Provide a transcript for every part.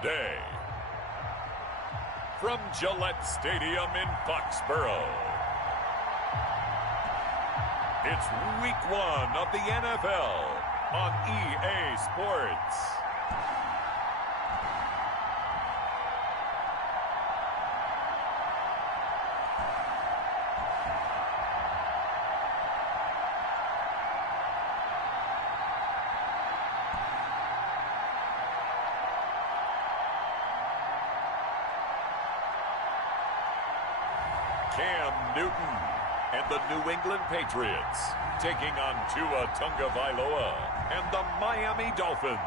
today. From Gillette Stadium in Foxborough, it's Week 1 of the NFL on EA Sports. Cam Newton and the New England Patriots taking on Tua Tagovailoa and the Miami Dolphins.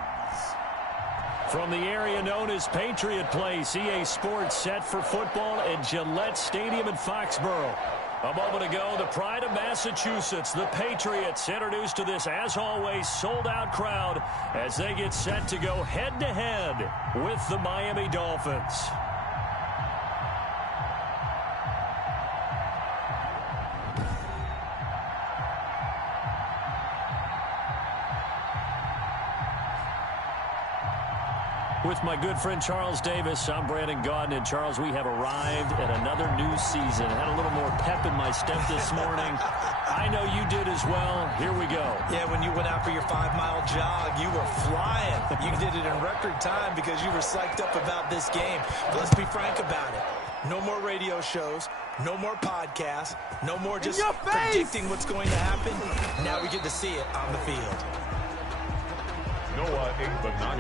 From the area known as Patriot Place, EA Sports set for football at Gillette Stadium in Foxborough. A moment ago, the pride of Massachusetts, the Patriots, introduced to this, as always, sold-out crowd as they get set to go head-to-head with the Miami Dolphins. With my good friend Charles Davis, I'm Brandon Gaudin. And Charles, we have arrived at another new season. I had a little more pep in my step this morning. I know you did as well. Here we go. Yeah, when you went out for your 5-mile jog, you were flying. You did it in record time because you were psyched up about this game. But let's be frank about it. No more radio shows. No more podcasts. No more just predicting what's going to happen. Now we get to see it on the field.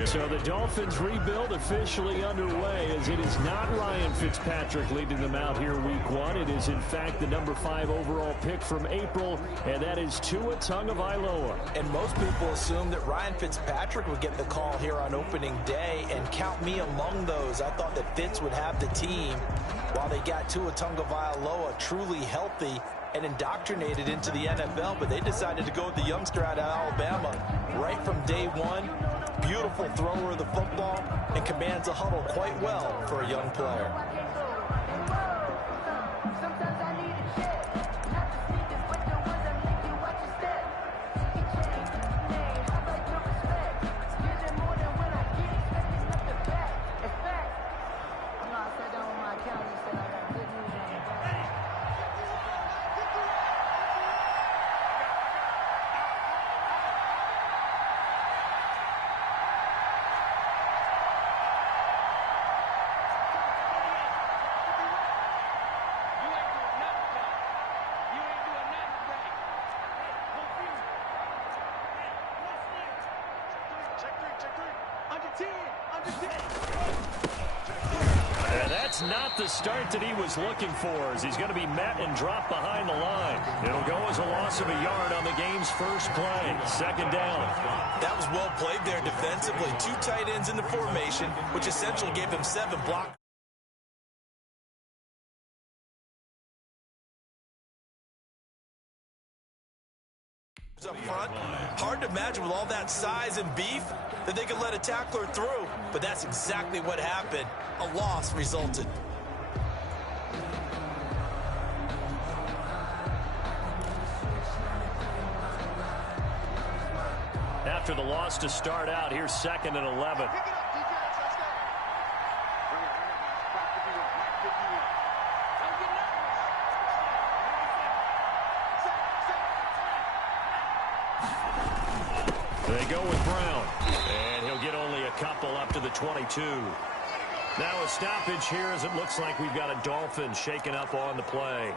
So the Dolphins rebuild officially underway, as it is not Ryan Fitzpatrick leading them out here Week 1. It is, in fact, the number 5 overall pick from April, and that is Tua Tagovailoa. And most people assumed that Ryan Fitzpatrick would get the call here on opening day, and count me among those. I thought that Fitz would have the team while they got Tua Tagovailoa truly healthy and indoctrinated into the NFL, but they decided to go with the youngster out of Alabama right from day one. Beautiful thrower of the football and commands a huddle quite well for a young player. That's not the start that he was looking for, as he's going to be met and dropped behind the line. It'll go as a loss of a yard on the game's first play. Second down. That was well played there defensively. 2 tight ends in the formation, which essentially gave him 7 blocks. Up front. Hard to imagine with all that size and beef that they could let a tackler through, but that's exactly what happened. A loss resulted. After the loss to start out, here's 2nd and 11. They go with Brown, and he'll get only a couple up to the 22. Now a stoppage here, as it looks like we've got a Dolphin shaken up on the play.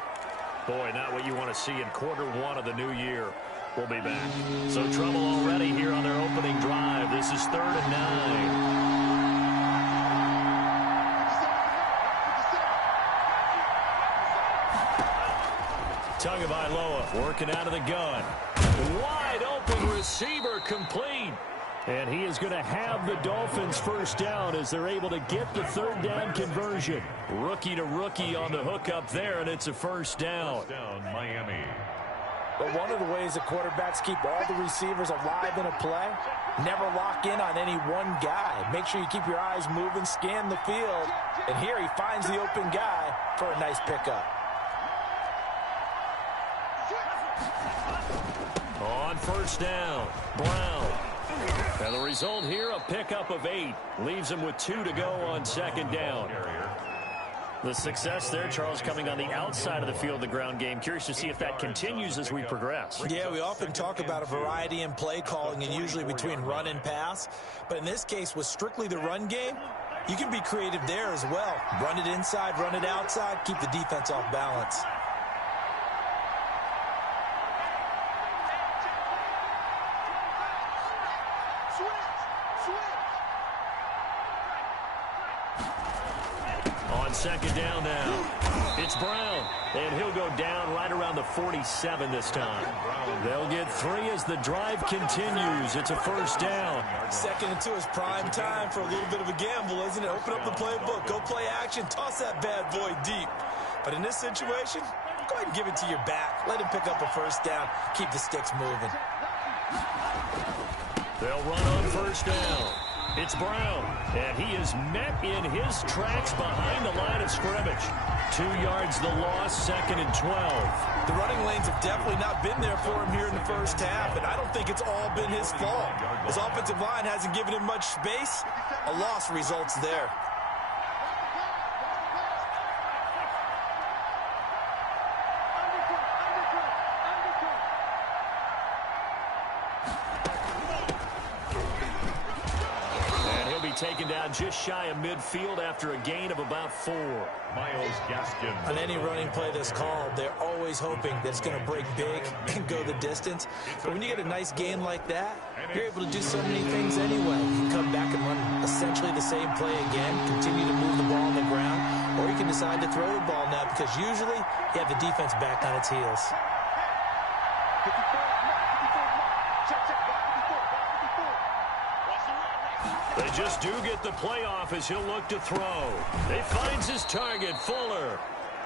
Boy, not what you want to see in quarter 1 of the new year. We'll be back. So trouble already here on their opening drive. This is 3rd and 9. Tagovailoa working out of the gun. Wide open receiver, complete. And he is going to have the Dolphins first down as they're able to get the 3rd down conversion. Rookie to rookie on the hook up there, and it's a first down. Miami. But one of the ways that quarterbacks keep all the receivers alive in a play, never lock in on any one guy. Make sure you keep your eyes moving, scan the field. And here he finds the open guy for a nice pickup. On first down, Brown And the result here, a pickup of 8. Leaves him with 2 to go on second down. The success there, Charles, coming on the outside of the field, the ground game. Curious to see if that continues as we progress. Yeah, we often talk about a variety in play calling and usually between run and pass. But in this case, with strictly the run game, you can be creative there as well. Run it inside, run it outside, keep the defense off balance. On second down now, it's Brown, and he'll go down right around the 47 this time. They'll get 3 as the drive continues. It's a first down. Second and 2 is prime time for a little bit of a gamble, isn't it? Open up the playbook, go play action, toss that bad boy deep. But in this situation, go ahead and give it to your back. Let him pick up a first down, keep the sticks moving. They'll run on first down. It's Brown, and he is met in his tracks behind the line of scrimmage. 2 yards the loss, second and 12. The running lanes have definitely not been there for him here in the first half, and I don't think it's all been his fault. His offensive line hasn't given him much space. A loss results there. Taken down just shy of midfield after a gain of about 4. Myles Gaskin. On any running play that's called, they're always hoping that it's going to break big and go the distance. But when you get a nice gain like that, you're able to do so many things anyway. You can come back and run essentially the same play again, continue to move the ball on the ground, or you can decide to throw the ball now because usually you have the defense back on its heels. They just do get the playoff as he'll look to throw. He finds his target, Fuller.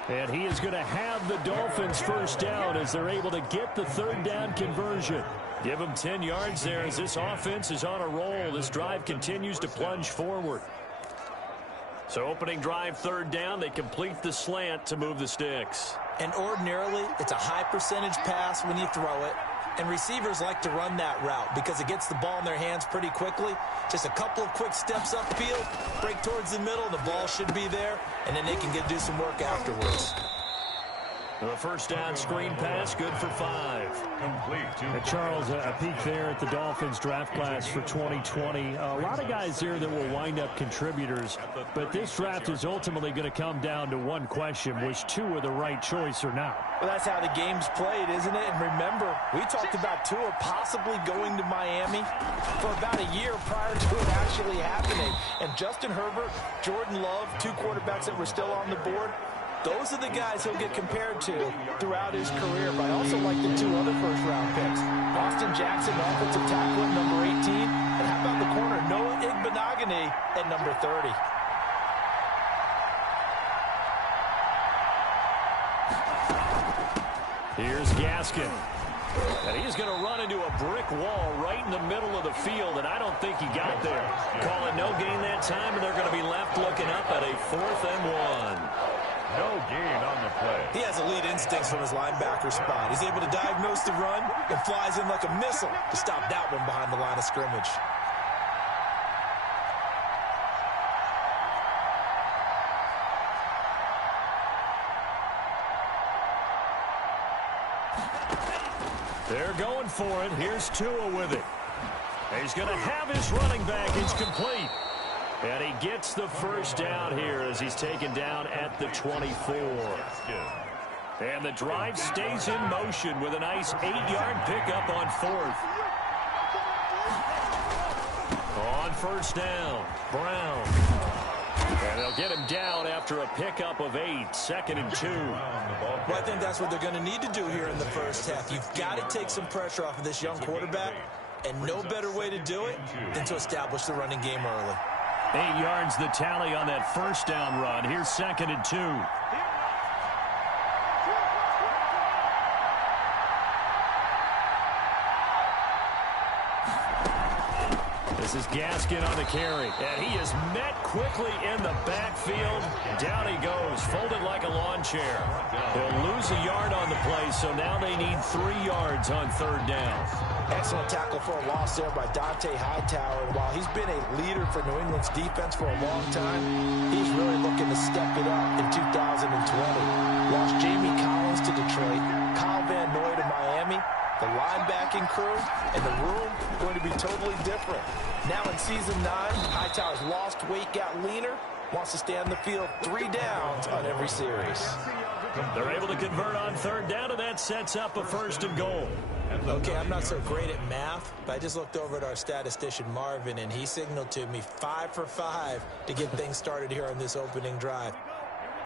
And he is going to have the Dolphins first down as they're able to get the third down conversion. Give him 10 yards there as this offense is on a roll. This drive continues to plunge forward. So opening drive, third down, they complete the slant to move the sticks. And ordinarily, it's a high percentage pass when you throw it. And receivers like to run that route because it gets the ball in their hands pretty quickly. Just a couple of quick steps upfield, break towards the middle, and the ball should be there, and then they can do some work afterwards. The first down screen pass, good for 5. Complete. Charles, a peek there at the Dolphins draft class for 2020. A lot of guys there that will wind up contributors, but this draft is ultimately going to come down to one question: was Tua the right choice or not? Well, that's how the game's played, isn't it? And remember, we talked about Tua possibly going to Miami for about a year prior to it actually happening. And Justin Herbert, Jordan Love, 2 quarterbacks that were still on the board, those are the guys he'll get compared to throughout his career. But I also like the 2 other first-round picks. Austin Jackson, offensive tackle at number 18. And how about the corner, Noah Igbinoghene at number 30. Here's Gaskin. And he's going to run into a brick wall right in the middle of the field, and I don't think he got there. Call it no gain that time, and they're going to be left looking up at a 4th and 1. No gain on the play. He has elite instincts from his linebacker spot. He's able to diagnose the run and flies in like a missile to stop that one behind the line of scrimmage. They're going for it. Here's Tua with it. He's going to have his running back. It's complete. And he gets the first down here as he's taken down at the 24. And the drive stays in motion with a nice 8-yard pickup on 4th. On first down, Brown. And they'll get him down after a pickup of 8, 2nd and 2. Well, I think that's what they're going to need to do here in the first half. You've got to take some pressure off of this young quarterback, and no better way to do it than to establish the running game early. 8 yards the tally on that first down run. Here's 2nd and 2. This is Gaskin on the carry. And he is met quickly in the backfield. Down he goes, folded like a lawn chair. They'll lose a yard on the play, so now they need 3 yards on 3rd down. Excellent tackle for a loss there by Dante Hightower. And while he's been a leader for New England's defense for a long time, he's really looking to step it up in 2020. Lost Jamie Collins to Detroit, Kyle Van Noy to Miami. The linebacking crew and the room going to be totally different. Now in season 9, Hightower's lost weight, got leaner, wants to stay on the field 3 downs on every series. They're able to convert on 3rd down, and that sets up a 1st and goal. Okay, I'm not so great at math, but I just looked over at our statistician Marvin, and he signaled to me 5 for 5 to get things started here on this opening drive.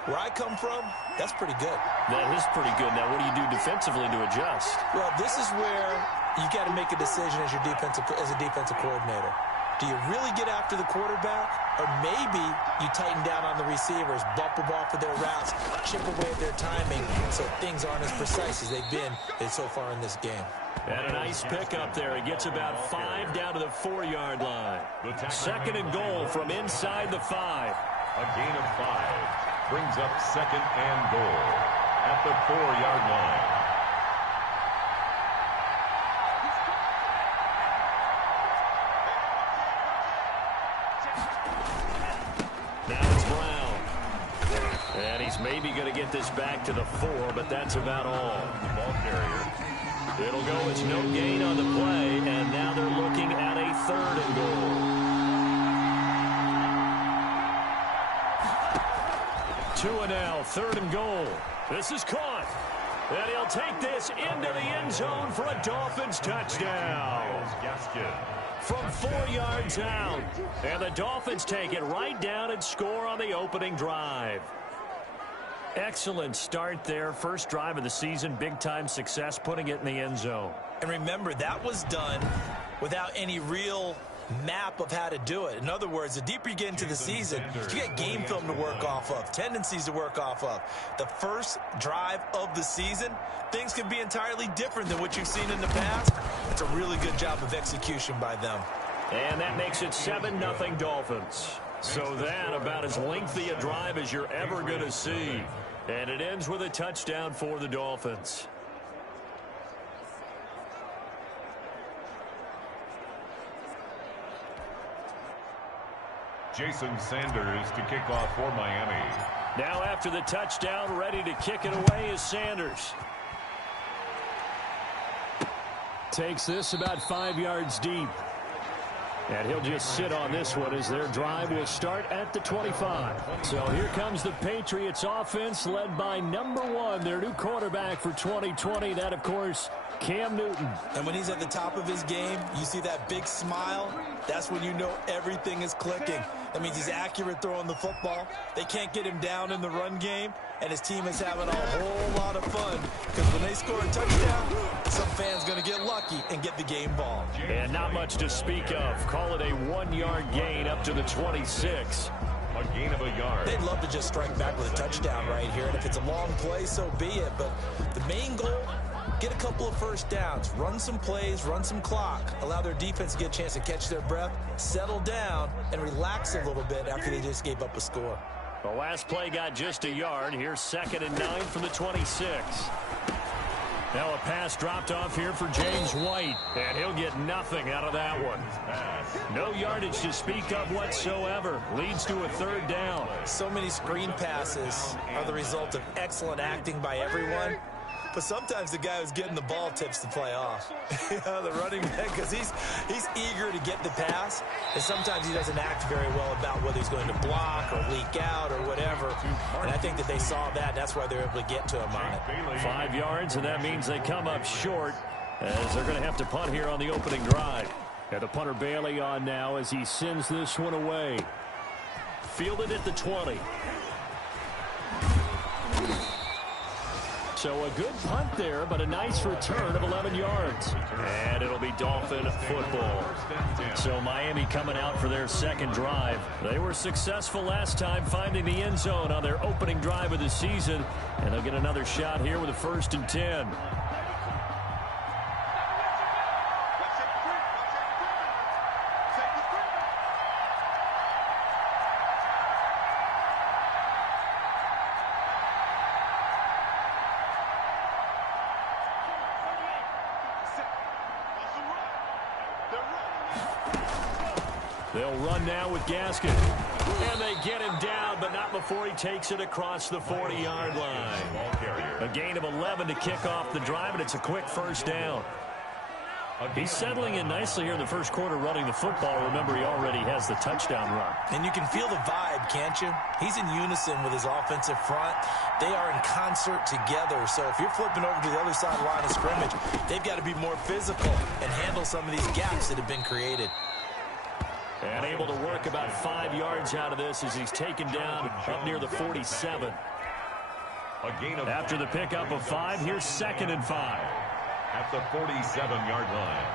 Where I come from, that's pretty good. That is pretty good. Now, what do you do defensively to adjust? Well, this is where you got to make a decision as a defensive coordinator. Do you really get after the quarterback, or maybe you tighten down on the receivers, bump them off of their routes, chip away at their timing, so things aren't as precise as they've been so far in this game. And a nice pick up there. He gets about 5 down to the 4-yard line. 2nd and goal from inside the 5. A gain of 5. Brings up 2nd and goal at the 4-yard line. Now it's Brown. And he's maybe going to get this back to the 4, but that's about all. Ball carrier. It'll go as no gain on the play, and now they're looking at a 3rd and goal. 2 and now, 3rd and goal. This is caught. And he'll take this into the end zone for a Dolphins touchdown. From 4 yards out. And the Dolphins take it right down and score on the opening drive. Excellent start there. First drive of the season. Big-time success putting it in the end zone. And remember, that was done without any real map of how to do it. In other words, the deeper you get into the season, you get game film to work off of, tendencies to work off of. The first drive of the season, things can be entirely different than what you've seen in the past. It's a really good job of execution by them. And that makes it 7-0 Dolphins. So that about as lengthy a drive as you're ever going to see. And it ends with a touchdown for the Dolphins. Jason Sanders to kick off for Miami. Now after the touchdown, ready to kick it away is Sanders. Takes this about 5 yards deep. And he'll just sit on this one as their drive will start at the 25. So here comes the Patriots offense led by number 1, their new quarterback for 2020. That, of course, Cam Newton. And when he's at the top of his game, you see that big smile. That's when you know everything is clicking. That means he's accurate throwing the football. They can't get him down in the run game. And his team is having a whole lot of fun. Because when they score a touchdown, some fan's going to get lucky and get the game ball. And not much to speak of. Call it a 1-yard gain up to the 26. A gain of a yard. They'd love to just strike back with a touchdown right here. And if it's a long play, so be it. But the main goal, get a couple of first downs, run some plays, run some clock, allow their defense to get a chance to catch their breath, settle down, and relax a little bit after they just gave up a score. The last play got just a yard. Here's 2nd and 9 from the 26. Now a pass dropped off here for James White, and he'll get nothing out of that one. No yardage to speak of whatsoever. Leads to a 3rd down. So many screen passes are the result of excellent acting by everyone. But sometimes the guy who's getting the ball tips the play off. The running back, because he's eager to get the pass, and sometimes he doesn't act very well about whether he's going to block or leak out or whatever. And I think that they saw that. That's why they're able to get to him on it. 5 yards, and that means they come up short as they're going to have to punt here on the opening drive. And the punter Bailey on now as he sends this one away. Fielded at the 20. So a good punt there, but a nice return of 11 yards. And it'll be Dolphin football. So Miami coming out for their 2nd drive. They were successful last time finding the end zone on their opening drive of the season. And they'll get another shot here with a 1st and 10. They'll run now with Gaskin. And they get him down, but not before he takes it across the 40-yard line. A gain of 11 to kick off the drive, and it's a quick first down. He's settling in nicely here in the first quarter running the football. Remember, he already has the touchdown run. And you can feel the vibe, can't you? He's in unison with his offensive front. They are in concert together. So if you're flipping over to the other side of the line of scrimmage, they've got to be more physical and handle some of these gaps that have been created. And able to work about 5 yards out of this as he's taken down up near the 47. After the pickup of 5, here's 2nd and 5. At the 47-yard line.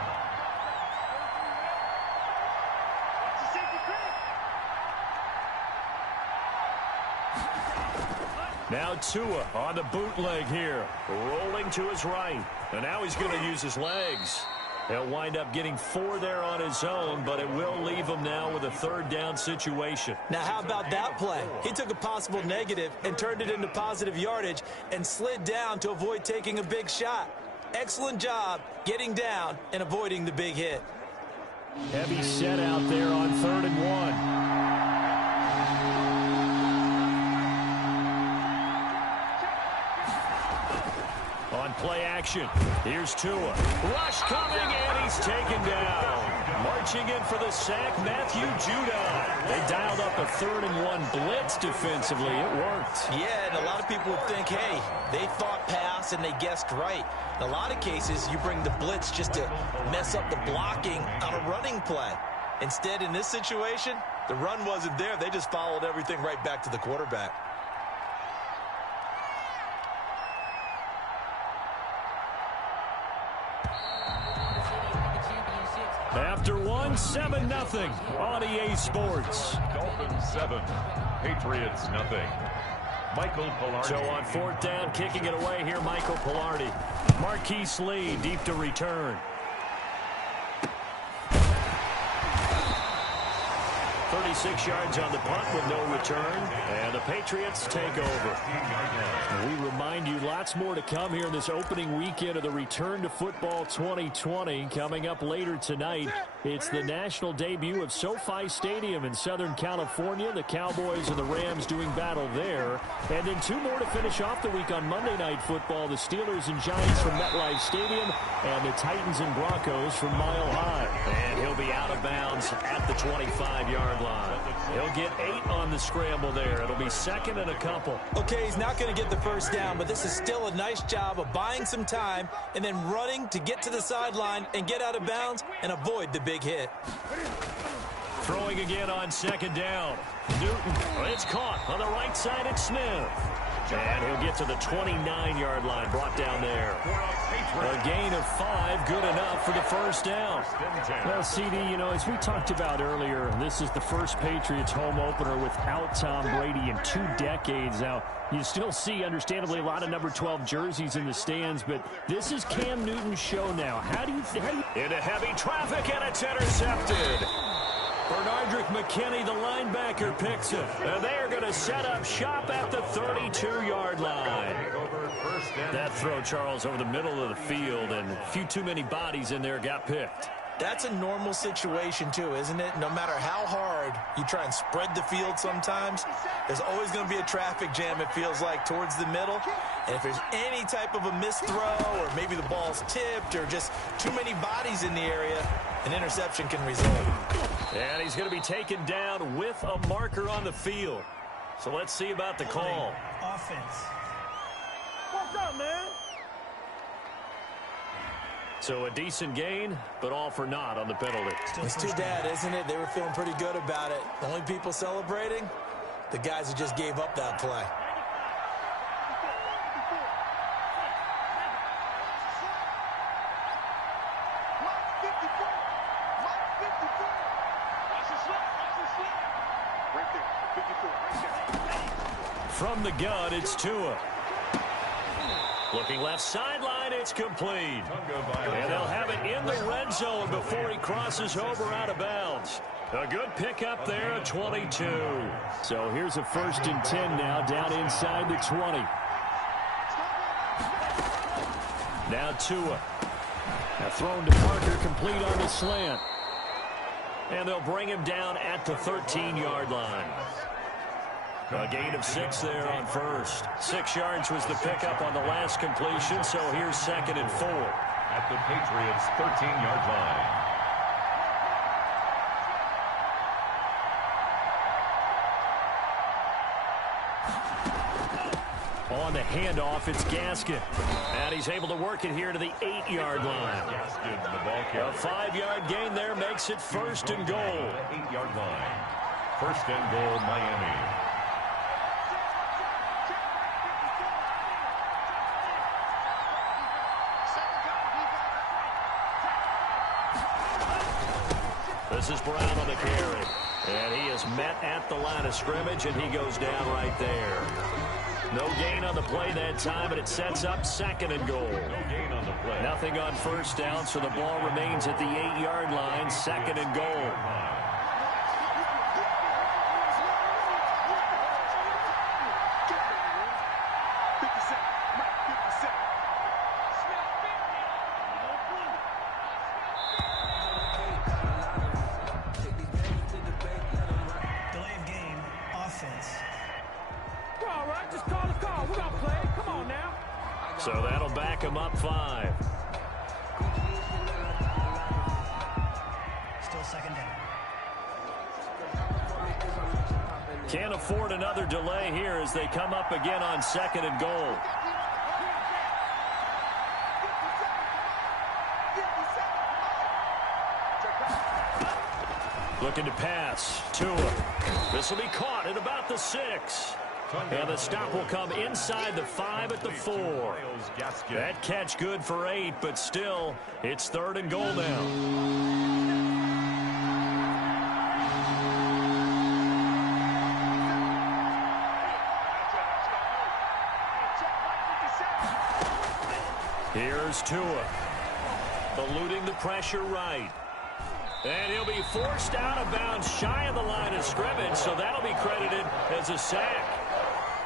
Now Tua on the bootleg here, rolling to his right. And now he's going to use his legs. He'll wind up getting 4 there on his own, but it will leave him now with a 3rd down situation. Now, how about that play? He took a possible negative and turned it into positive yardage and slid down to avoid taking a big shot. Excellent job getting down and avoiding the big hit. Heavy set out there on 3rd and 1. On play action, here's Tua. Rush coming, and he's taken down. Marching in for the sack, Matthew Judon. They dialed up a 3rd and 1 blitz defensively. It worked. Yeah, and a lot of people would think, hey, they thought pass and they guessed right. In a lot of cases, you bring the blitz just to mess up the blocking on a running play. Instead, in this situation, the run wasn't there. They just followed everything right back to the quarterback. After 1, 7-0 on EA Sports. Dolphins 7, Patriots nothing. Michael Palardy. So on 4th down, kicking it away here, Michael Palardy. Marquise Lee deep to return. 36 yards on the punt with no return, and the Patriots take over. We remind you, lots more to come here in this opening weekend of the Return to Football 2020. Coming up later tonight, it's the national debut of SoFi Stadium in Southern California. The Cowboys and the Rams doing battle there. And then 2 more to finish off the week on Monday Night Football. The Steelers and Giants from MetLife Stadium, and the Titans and Broncos from Mile High. And he'll be out of bounds at the 25-yard line. He'll get 8 on the scramble there. It'll be 2nd and a couple. Okay, he's not going to get the first down, but this is still a nice job of buying some time and then running to get to the sideline and get out of bounds and avoid the big hit. Throwing again on 2nd down. Newton, it's caught on the right side. It's Smith. And he'll get to the 29-yard line, brought down there. A gain of 5, good enough for the first down. Well, CD, you know, as we talked about earlier, this is the first Patriots home opener without Tom Brady in 2 decades. Now, you still see, understandably, a lot of number 12 jerseys in the stands, but this is Cam Newton's show now. How do you into heavy traffic, and it's intercepted. Bernardrick McKinney, the linebacker, picks it. And they are going to set up shop at the 32-yard line. That throw, Charles, over the middle of the field, and a few too many bodies in there got picked. That's a normal situation, too, isn't it? No matter how hard you try and spread the field sometimes, there's always going to be a traffic jam, it feels like, towards the middle. And if there's any type of a missed throw, or maybe the ball's tipped, or just too many bodies in the area, an interception can result. And he's going to be taken down with a marker on the field. So let's see about the call. Offense. What's up, man? So a decent gain, but all for naught on the penalty. It's too bad, isn't it? They were feeling pretty good about it. The only people celebrating, the guys who just gave up that play. From the gun, it's Tua. Looking left sideline, it's complete. And they'll have it in the red zone before he crosses over out of bounds. A good pickup there at 22. So here's a 1st and 10 now, down inside the 20. Now Tua. Now thrown to Parker, complete on the slant. And they'll bring him down at the 13-yard line. A gain of 6 there on first. 6 yards was the pickup on the last completion, so here's 2nd and 4. At the Patriots' 13-yard line. On the handoff, it's Gaskin. And he's able to work it here to the 8-yard line. Gaskin, the ball carrier. A 5-yard gain there makes it 1st and goal. 8-yard line. 1st and goal, Miami. This is Brown on the carry. And he is met at the line of scrimmage, and he goes down right there. No gain on the play that time, but it sets up 2nd and goal. No gain on the play. Nothing on 1st down, so the ball remains at the 8-yard line, 2nd and goal. So that'll back him up 5. Still 2nd down. Can't afford another delay here as they come up again on 2nd and goal. Looking to pass. Tua. This will be caught at about the 6. And the stop will come inside the 5 at the 4. That catch good for 8, but still, it's 3rd and goal now. Here's Tua. Eluding the pressure right. And he'll be forced out of bounds shy of the line of scrimmage, so that'll be credited as a sack.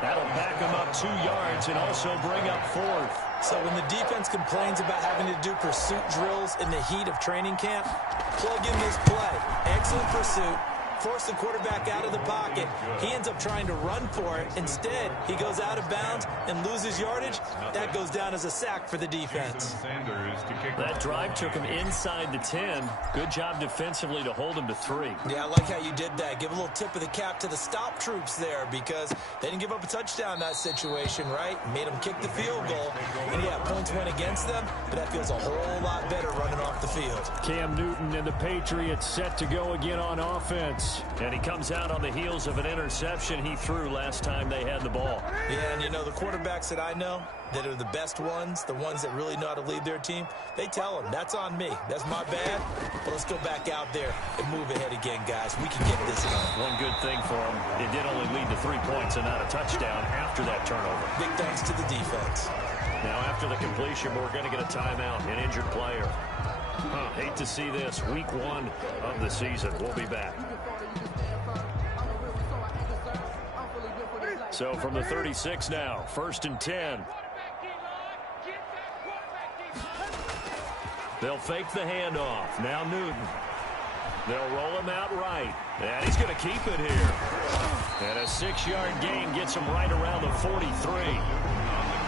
That'll back him up 2 yards and also bring up 4th. So when the defense complains about having to do pursuit drills in the heat of training camp, plug in this play. Excellent pursuit. Force the quarterback out of the pocket. He ends up trying to run for it. Instead, he goes out of bounds and loses yardage. That goes down as a sack for the defense. That drive took him inside the 10. Good job defensively to hold him to 3. Yeah, I like how you did that. Give a little tip of the cap to the stop troops there because they didn't give up a touchdown in that situation, right? Made them kick the field goal. And yeah, points went against them, but that feels a whole lot better running off the field. Cam Newton and the Patriots set to go again on offense. And he comes out on the heels of an interception he threw last time they had the ball. Yeah, and you know, the quarterbacks that I know that are the best ones, the ones that really know how to lead their team, they tell them, that's on me. That's my bad. But let's go back out there and move ahead again, guys. We can get this done. One good thing for him, it did only lead to 3 points and not a touchdown after that turnover. Big thanks to the defense. Now after the completion, we're going to get a timeout, an injured player. Hate to see this. Week 1 of the season. We'll be back. So from the 36 now, 1st and 10. They'll fake the handoff. Now Newton. They'll roll him out right. And he's going to keep it here. And a 6-yard gain gets him right around the 43.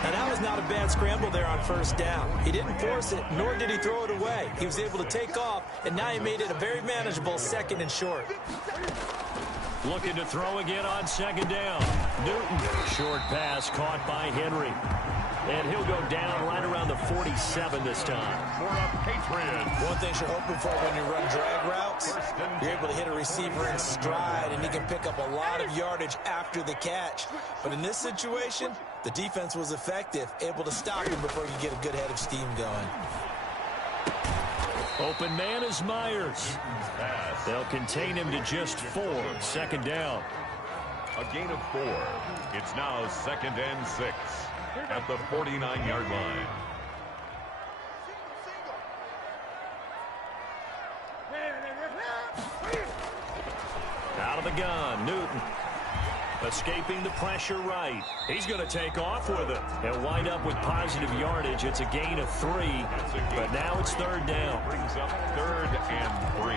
And that was not a bad scramble there on 1st down. He didn't force it, nor did he throw it away. He was able to take off, and now he made it a very manageable 2nd and short. Looking to throw again on 2nd down. Newton, short pass caught by Henry. And he'll go down right around the 47 this time. For the Patriots. One thing you're hoping for when you run drag routes, you're able to hit a receiver in stride, and he can pick up a lot of yardage after the catch. But in this situation, the defense was effective, able to stop him before you get a good head of steam going. Open man is Myers. They'll contain him to just 4. 2nd down. A gain of 4. It's now 2nd and 6 at the 49-yard line. Out of the gun, Newton. Escaping the pressure right. He's going to take off with it and wind up with positive yardage. It's a gain of 3, but now it's 3rd down. Brings up 3rd and 3.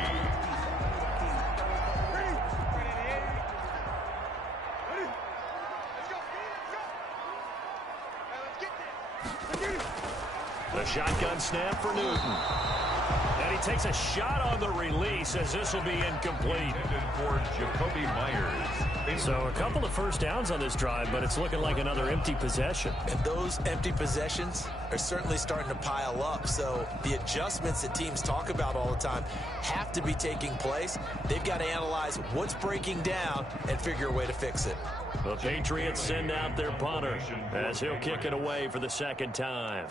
Shotgun snap for Newton. And he takes a shot on the release as this will be incomplete. For Jacoby Myers. So a couple of first downs on this drive, but it's looking like another empty possession. And those empty possessions are certainly starting to pile up. So the adjustments that teams talk about all the time have to be taking place. They've got to analyze what's breaking down and figure a way to fix it. The Patriots send out their punter as he'll kick it away for the second time.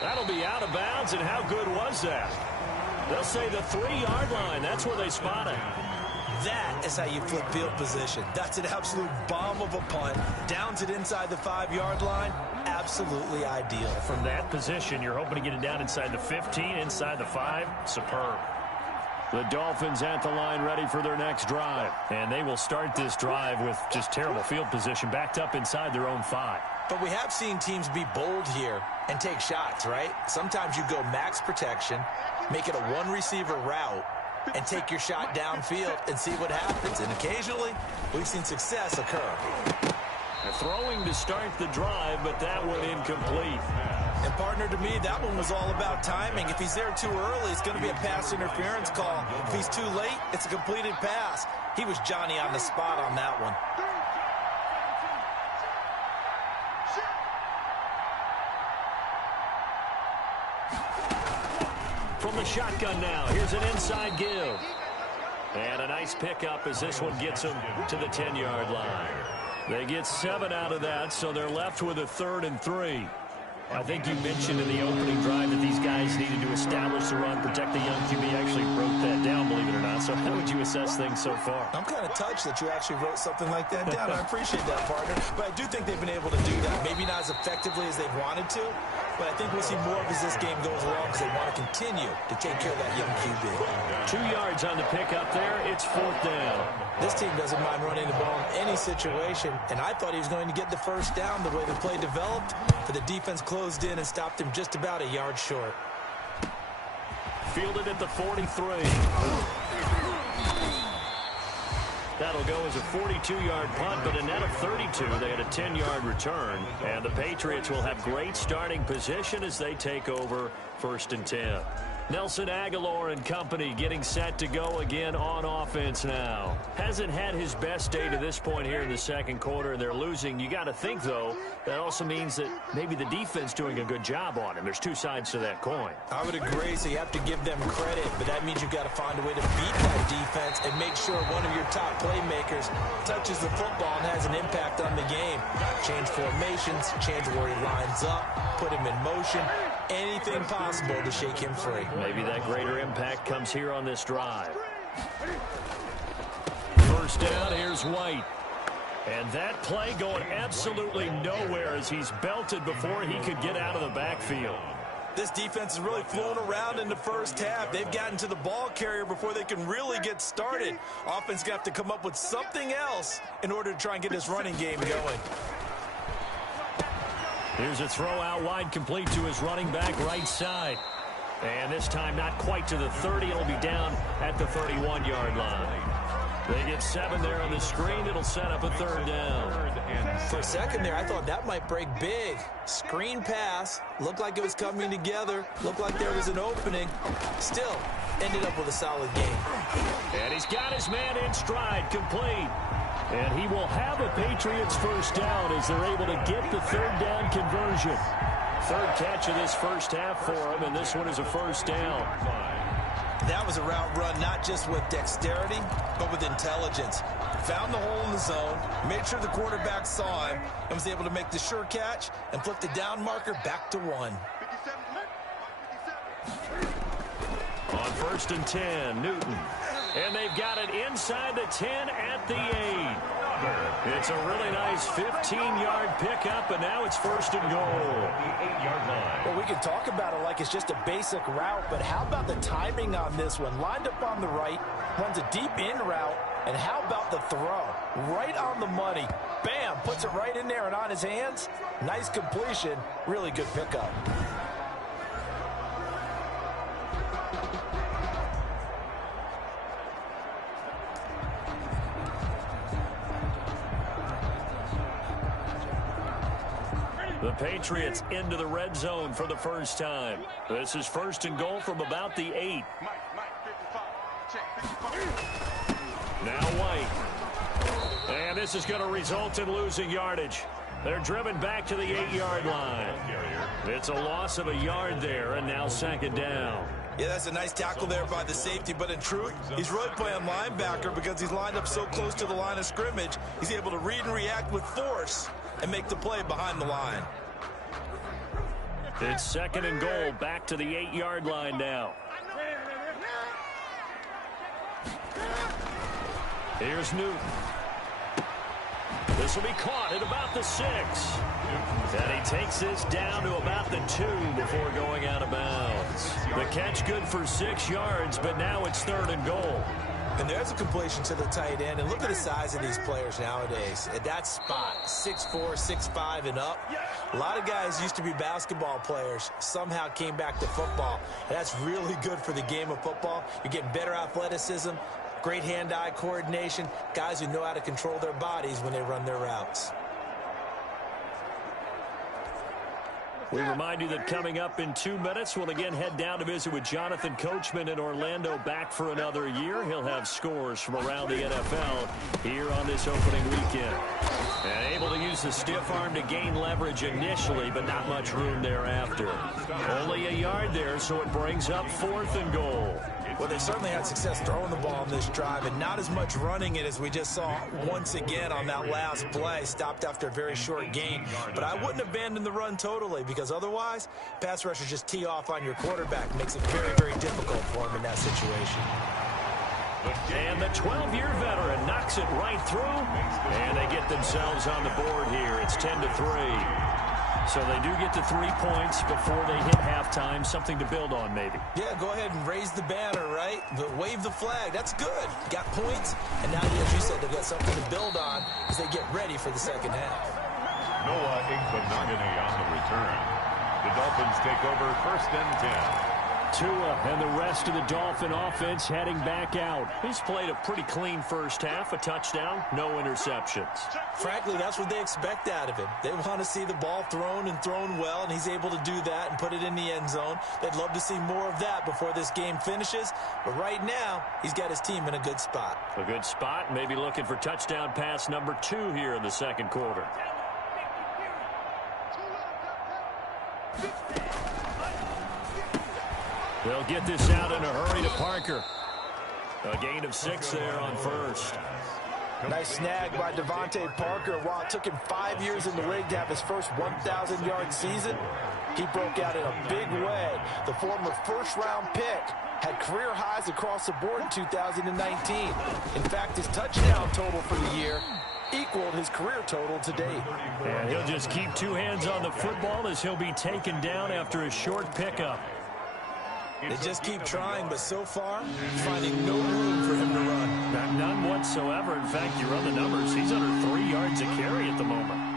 That'll be out of bounds, and how good was that? They'll say the 3-yard line. That's where they spot it. That is how you flip field position. That's an absolute bomb of a punt. Downs it inside the 5-yard line. Absolutely ideal. From that position, you're hoping to get it down inside the 15, inside the 5. Superb. The Dolphins at the line ready for their next drive. And they will start this drive with just terrible field position, backed up inside their own 5. But we have seen teams be bold here and take shots, right? Sometimes you go max protection, make it a one-receiver route, and take your shot downfield and see what happens. And occasionally, we've seen success occur. Throwing to start the drive, but that one incomplete. And, partner, to me, that one was all about timing. If he's there too early, it's going to be a pass interference call. If he's too late, it's a completed pass. He was Johnny on the spot on that one. From the shotgun now, here's an inside give. And a nice pickup as this one gets them to the 10-yard line. They get 7 out of that, so they're left with a 3rd and 3. I think you mentioned in the opening drive that these guys needed to establish the run, protect the young QB. I actually wrote that down, believe it or not. So how would you assess things so far? I'm kind of touched that you actually wrote something like that down. I appreciate that, partner. But I do think they've been able to do that. Maybe not as effectively as they've wanted to, but I think we'll see more of as this game goes along because they want to continue to take care of that young QB. 2 yards on the pickup there. It's 4th down. This team doesn't mind running the ball in any situation, and I thought he was going to get the first down the way the play developed, but the defense closed in and stopped him just about a yard short. Fielded at the 43. That'll go as a 42-yard punt, but a net of 32. They had a 10-yard return, and the Patriots will have great starting position as they take over 1st and 10. Nelson Agholor and company getting set to go again on offense now. Hasn't had his best day to this point here in the second quarter, and they're losing. You got to think, though, that also means that maybe the defense doing a good job on him. There's 2 sides to that coin. I would agree, so you have to give them credit, but that means you've got to find a way to beat that defense and make sure one of your top playmakers touches the football and has an impact on the game. Change formations, change where he lines up, put him in motion, anything possible to shake him free. Maybe that greater impact comes here on this drive. First down, here's White. And that play going absolutely nowhere as he's belted before he could get out of the backfield. This defense is really flown around in the first half. They've gotten to the ball carrier before they can really get started. Offense going to have to come up with something else in order to try and get this running game going. Here's a throw out wide, complete to his running back right side. And this time not quite to the 30. It'll be down at the 31-yard line. They get 7 there on the screen. It'll set up a 3rd down. For a second there, I thought that might break big. Screen pass. Looked like it was coming together. Looked like there was an opening. Still, ended up with a solid game. And he's got his man in stride, complete. And he will have a Patriots first down as they're able to get the 3rd down conversion. 3rd catch of this first half for him, and this one is a first down. That was a route run not just with dexterity, but with intelligence. Found the hole in the zone, made sure the quarterback saw him, and was able to make the sure catch and flip the down marker back to 1. On 1st and 10, Newton. And they've got it inside the 10 at the 8. It's a really nice 15-yard pickup, and now it's 1st and goal. The 8-yard line. Well, we can talk about it like it's just a basic route, but how about the timing on this one? Lined up on the right, runs a deep in route, and how about the throw? Right on the money. Bam, puts it right in there and on his hands. Nice completion, really good pickup. The Patriots into the red zone for the first time. This is 1st and goal from about the 8. Now White. And this is going to result in losing yardage. They're driven back to the 8-yard line. It's a loss of a yard there, and now 2nd down. Yeah, that's a nice tackle there by the safety, but in truth, he's really playing linebacker because he's lined up so close to the line of scrimmage. He's able to read and react with force and make the play behind the line. It's 2nd and goal, back to the 8-yard line now. Here's Newton. This will be caught at about the 6. And he takes this down to about the 2 before going out of bounds. The catch good for 6 yards, but now it's 3rd and goal. And there's a completion to the tight end. And look at the size of these players nowadays. At that spot, 6'4", 6'5", and up. A lot of guys used to be basketball players, somehow came back to football. And that's really good for the game of football. You're getting better athleticism, great hand-eye coordination, guys who know how to control their bodies when they run their routes. We remind you that coming up in 2 minutes, we'll again head down to visit with Jonathan Coachman in Orlando, back for another year. He'll have scores from around the NFL here on this opening weekend. And able to use the stiff arm to gain leverage initially, but not much room thereafter. Only a yard there, so it brings up 4th and goal. Well, they certainly had success throwing the ball on this drive, and not as much running it as we just saw once again on that last play. Stopped after a very short gain. But I wouldn't abandon the run totally, because otherwise, pass rushers just tee off on your quarterback. Makes it very, very difficult for him in that situation. And the 12-year veteran knocks it right through, and they get themselves on the board here. It's 10-3. So they do get to 3 points before they hit halftime. Something to build on, maybe. Yeah, go ahead and raise the banner, right? But wave the flag. That's good. Got points, and now, as you said, they've got something to build on as they get ready for the second half. Noah Igbenogany on the return. The Dolphins take over 1st and 10. Tua and the rest of the Dolphin offense heading back out. He's played a pretty clean first half, a touchdown, no interceptions. Frankly, that's what they expect out of him. They want to see the ball thrown and thrown well, and he's able to do that and put it in the end zone. They'd love to see more of that before this game finishes, but right now, he's got his team in a good spot. A good spot, maybe looking for touchdown pass number 2 here in the 2nd quarter. They'll get this out in a hurry to Parker. A gain of 6 there on 1st. Nice snag by Devontae Parker. While it took him 5 years in the league to have his first 1,000-yard season, he broke out in a big way. The former first-round pick had career highs across the board in 2019. In fact, his touchdown total for the year equaled his career total to date. And he'll just keep 2 hands on the football as he'll be taken down after a short pickup. They just keep trying, but so far, finding no room for him to run. None whatsoever. In fact, you run the numbers. He's under 3 yards a carry at the moment.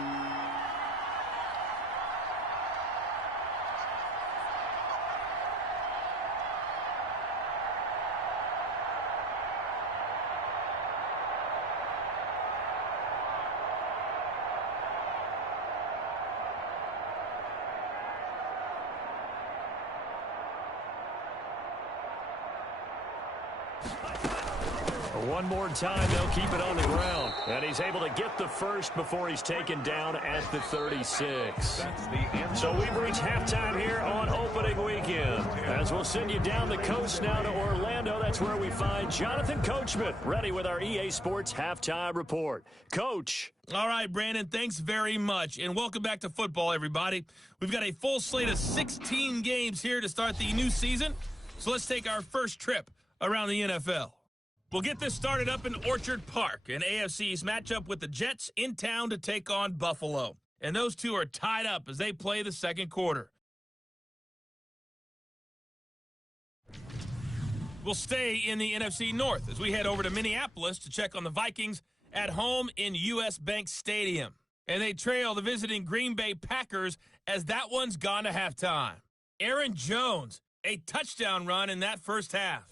One more time, they'll keep it on the ground. And he's able to get the first before he's taken down at the 36. So we've reached halftime here on opening weekend. As we'll send you down the coast now to Orlando, that's where we find Jonathan Coachman, ready with our EA Sports Halftime Report. Coach. All right, Brandon, thanks very much. And welcome back to football, everybody. We've got a full slate of 16 games here to start the new season. So let's take our first trip around the NFL. We'll get this started up in Orchard Park, an AFC's matchup with the Jets in town to take on Buffalo. And those two are tied up as they play the 2nd quarter. We'll stay in the NFC North as we head over to Minneapolis to check on the Vikings at home in U.S. Bank Stadium. And they trail the visiting Green Bay Packers as that one's gone to halftime. Aaron Jones, a touchdown run in that first half.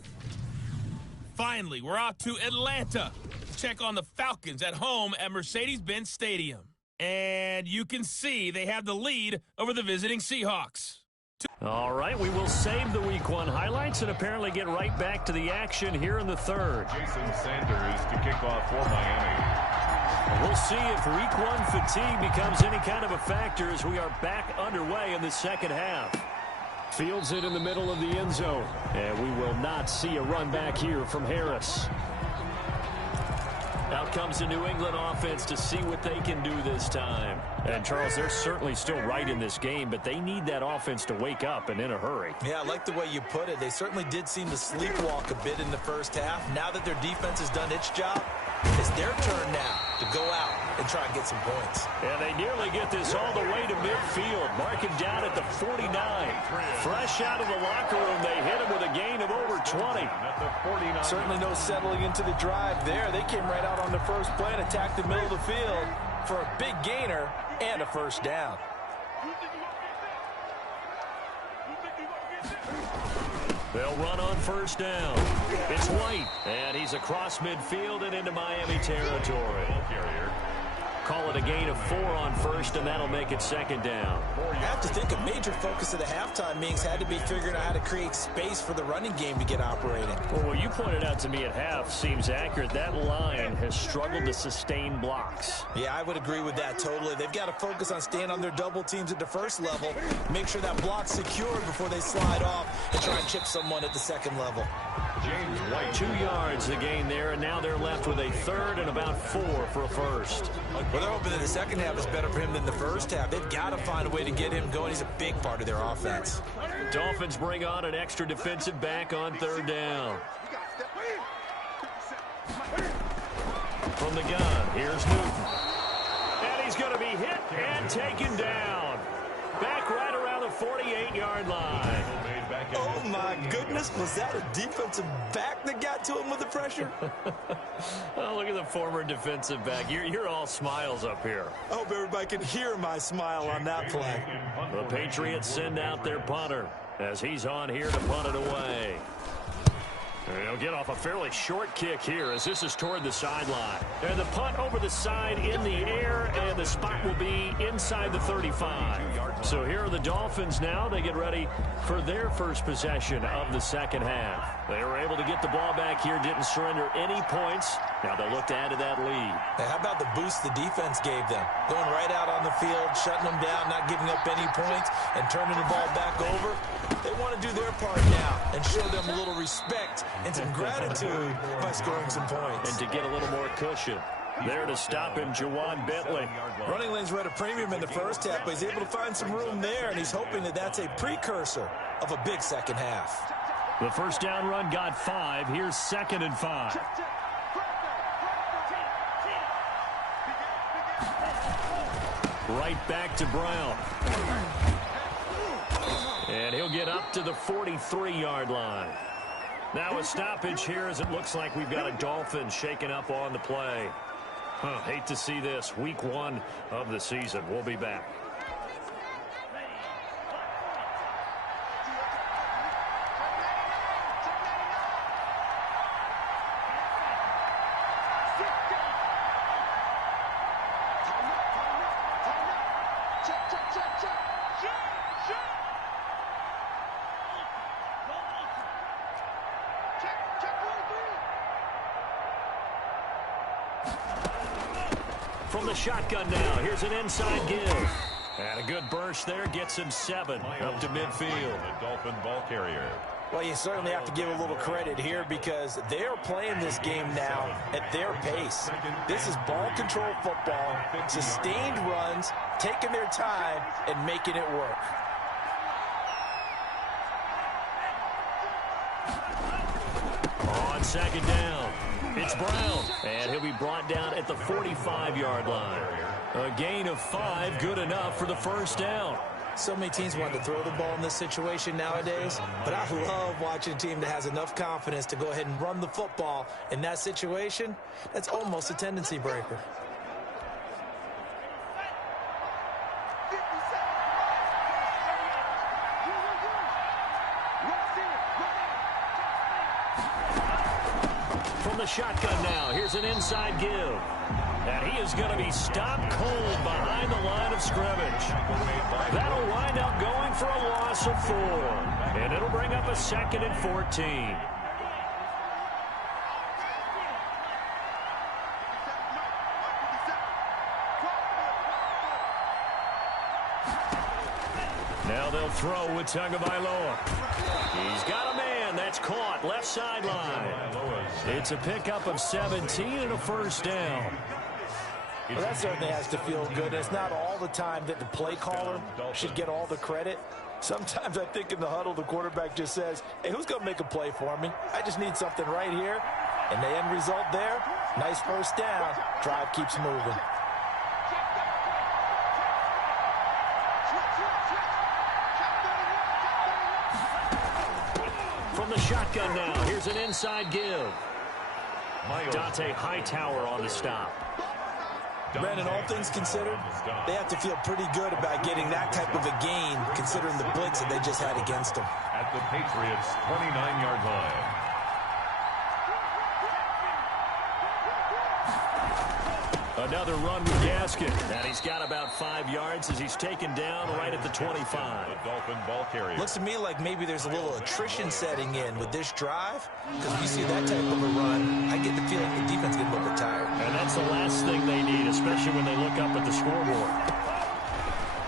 Finally, we're off to Atlanta to check on the Falcons at home at Mercedes-Benz Stadium. And you can see they have the lead over the visiting Seahawks. All right, we will save the Week 1 highlights and apparently get right back to the action here in the third. Jason Sanders to kick off for Miami. We'll see if Week 1 fatigue becomes any kind of a factor as we are back underway in the second half. Fields it in the middle of the end zone. And we will not see a run back here from Harris. Out comes the New England offense to see what they can do this time. And, Charles, they're certainly still right in this game, but they need that offense to wake up and in a hurry. Yeah, I like the way you put it. They certainly did seem to sleepwalk a bit in the first half. Now that their defense has done its job, it's their turn now to go out and try and get some points. And they nearly get this all the way to midfield. Mark him down at the 49. Fresh out of the locker room, they hit him with a gain of over 20. Certainly no settling into the drive there. They came right out on the first play and attacked the middle of the field for a big gainer and a first down. They'll run on first down. It's White, and he's across midfield and into Miami territory. Call it a gain of 4 on first, and that'll make it second down. I have to think a major focus of the halftime meetings had to be figuring out how to create space for the running game to get operating. Well, what you pointed out to me at half seems accurate. That line has struggled to sustain blocks. Yeah, I would agree with that totally. They've got to focus on staying on their double teams at the first level, make sure that block's secured before they slide off and try and chip someone at the second level. James White, 2 yards the gain there, and now they're left with a third and about 4 for a first. Well, they're hoping that the second half is better for him than the first half. They've got to find a way to get him going. He's a big part of their offense. Dolphins bring on an extra defensive back on third down. From the gun, here's Newton. And he's going to be hit and taken down. Back right around the 48-yard line. Oh, my goodness. Was that a defensive back that got to him with the pressure? Oh, look at the former defensive back. You're all smiles up here. I hope everybody can hear my smile on that play. The Patriots send out their punter as he's on here to punt it away. He'll get off a fairly short kick here as this is toward the sideline. And the punt over the side in the air, and the spot will be inside the 35. So here are the Dolphins now. They get ready for their first possession of the second half. They were able to get the ball back here, didn't surrender any points. Now they'll look to add to that lead. Hey, how about the boost the defense gave them? Going right out on the field, shutting them down, not giving up any points, and turning the ball back over. They want to do their part now and show them a little respect and some gratitude by scoring some points. And to get a little more cushion. There to stop him, Juwan Bentley. Running lanes were at a premium in the first half, but he's able to find some room there, and he's hoping that that's a precursor of a big second half. The first down run got 5. Here's 2nd and 5. Right back to Brown. And he'll get up to the 43-yard line. Now a stoppage here as it looks like we've got a Dolphin shaken up on the play. Hate to see this. Week 1 of the season. We'll be back. From the shotgun now, here's an inside give. And a good burst there gets him 7 up to midfield. The Dolphin ball carrier. Well, you certainly have to give a little credit here because they're playing this game now at their pace. This is ball control football, sustained runs, taking their time, and making it work. On second down, it's Brown, and he'll be brought down at the 45-yard line. A gain of 5, good enough for the first down. So many teams want to throw the ball in this situation nowadays, but I love watching a team that has enough confidence to go ahead and run the football. In that situation, that's almost a tendency breaker. From the shotgun now, here's an inside give. And he is going to be stopped cold behind the line of scrimmage. That'll wind up going for a loss of 4. And it'll bring up a 2nd and 14. Now they'll throw with Tagovailoa. He's got a man that's caught left sideline. It's a pickup of 17 and a first down. Well, that certainly has to feel good. It's not all the time that the play caller should get all the credit. Sometimes I think in the huddle, the quarterback just says, hey, who's going to make a play for me? I just need something right here. And the end result there, nice first down. Drive keeps moving. From the shotgun now, here's an inside give. Dante Hightower on the stop. Brandon, all things considered, they have to feel pretty good about getting that type of a gain, considering the blitz that they just had against them. At the Patriots' 29-yard line. Another run with Gaskin. And he's got about 5 yards as he's taken down right at the 25. The Dolphin ball carrier. Looks to me like maybe there's a little attrition setting in with this drive, because if you see that type of a run, I get the feeling the defense gets a little bit tired. And that's the last thing they need, especially when they look up at the scoreboard.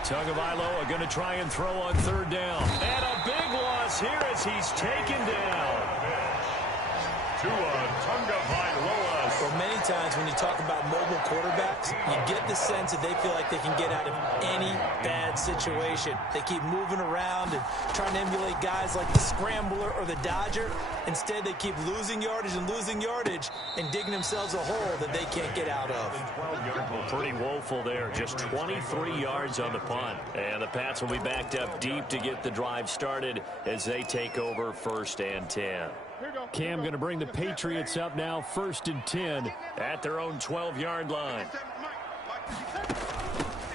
Tagovailoa going to try and throw on 3rd down. And a big loss here as he's taken down. Tagovailoa. Well, many times when you talk about mobile quarterbacks, you get the sense that they feel like they can get out of any bad situation. They keep moving around and trying to emulate guys like the Scrambler or the Dodger. Instead, they keep losing yardage and digging themselves a hole that they can't get out of. Pretty woeful there. Just 23 yards on the punt. And the Pats will be backed up deep to get the drive started as they take over 1st and 10. Cam going to bring the Patriots up now, 1st and 10 at their own 12-yard line.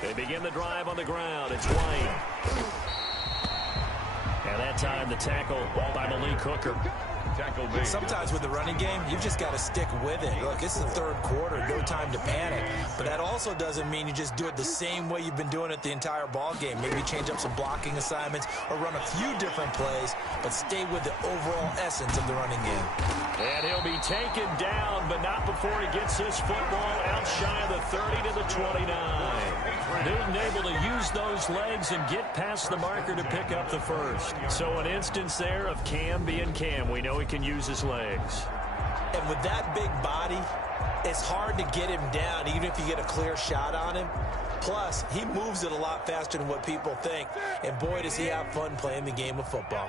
They begin the drive on the ground. It's White. And that time the tackle by Malik Hooker. Sometimes with the running game, you've just got to stick with it. Look, it's the 3rd quarter, no time to panic. But that also doesn't mean you just do it the same way you've been doing it the entire ball game. Maybe change up some blocking assignments or run a few different plays, but stay with the overall essence of the running game. And he'll be taken down, but not before he gets this football out shy of the 30 to the 29. Newton able to use those legs and get past the marker to pick up the first. So an instance there of Cam being Cam. We know he can use his legs. And with that big body, it's hard to get him down, even if you get a clear shot on him. Plus, he moves it a lot faster than what people think. And boy, does he have fun playing the game of football.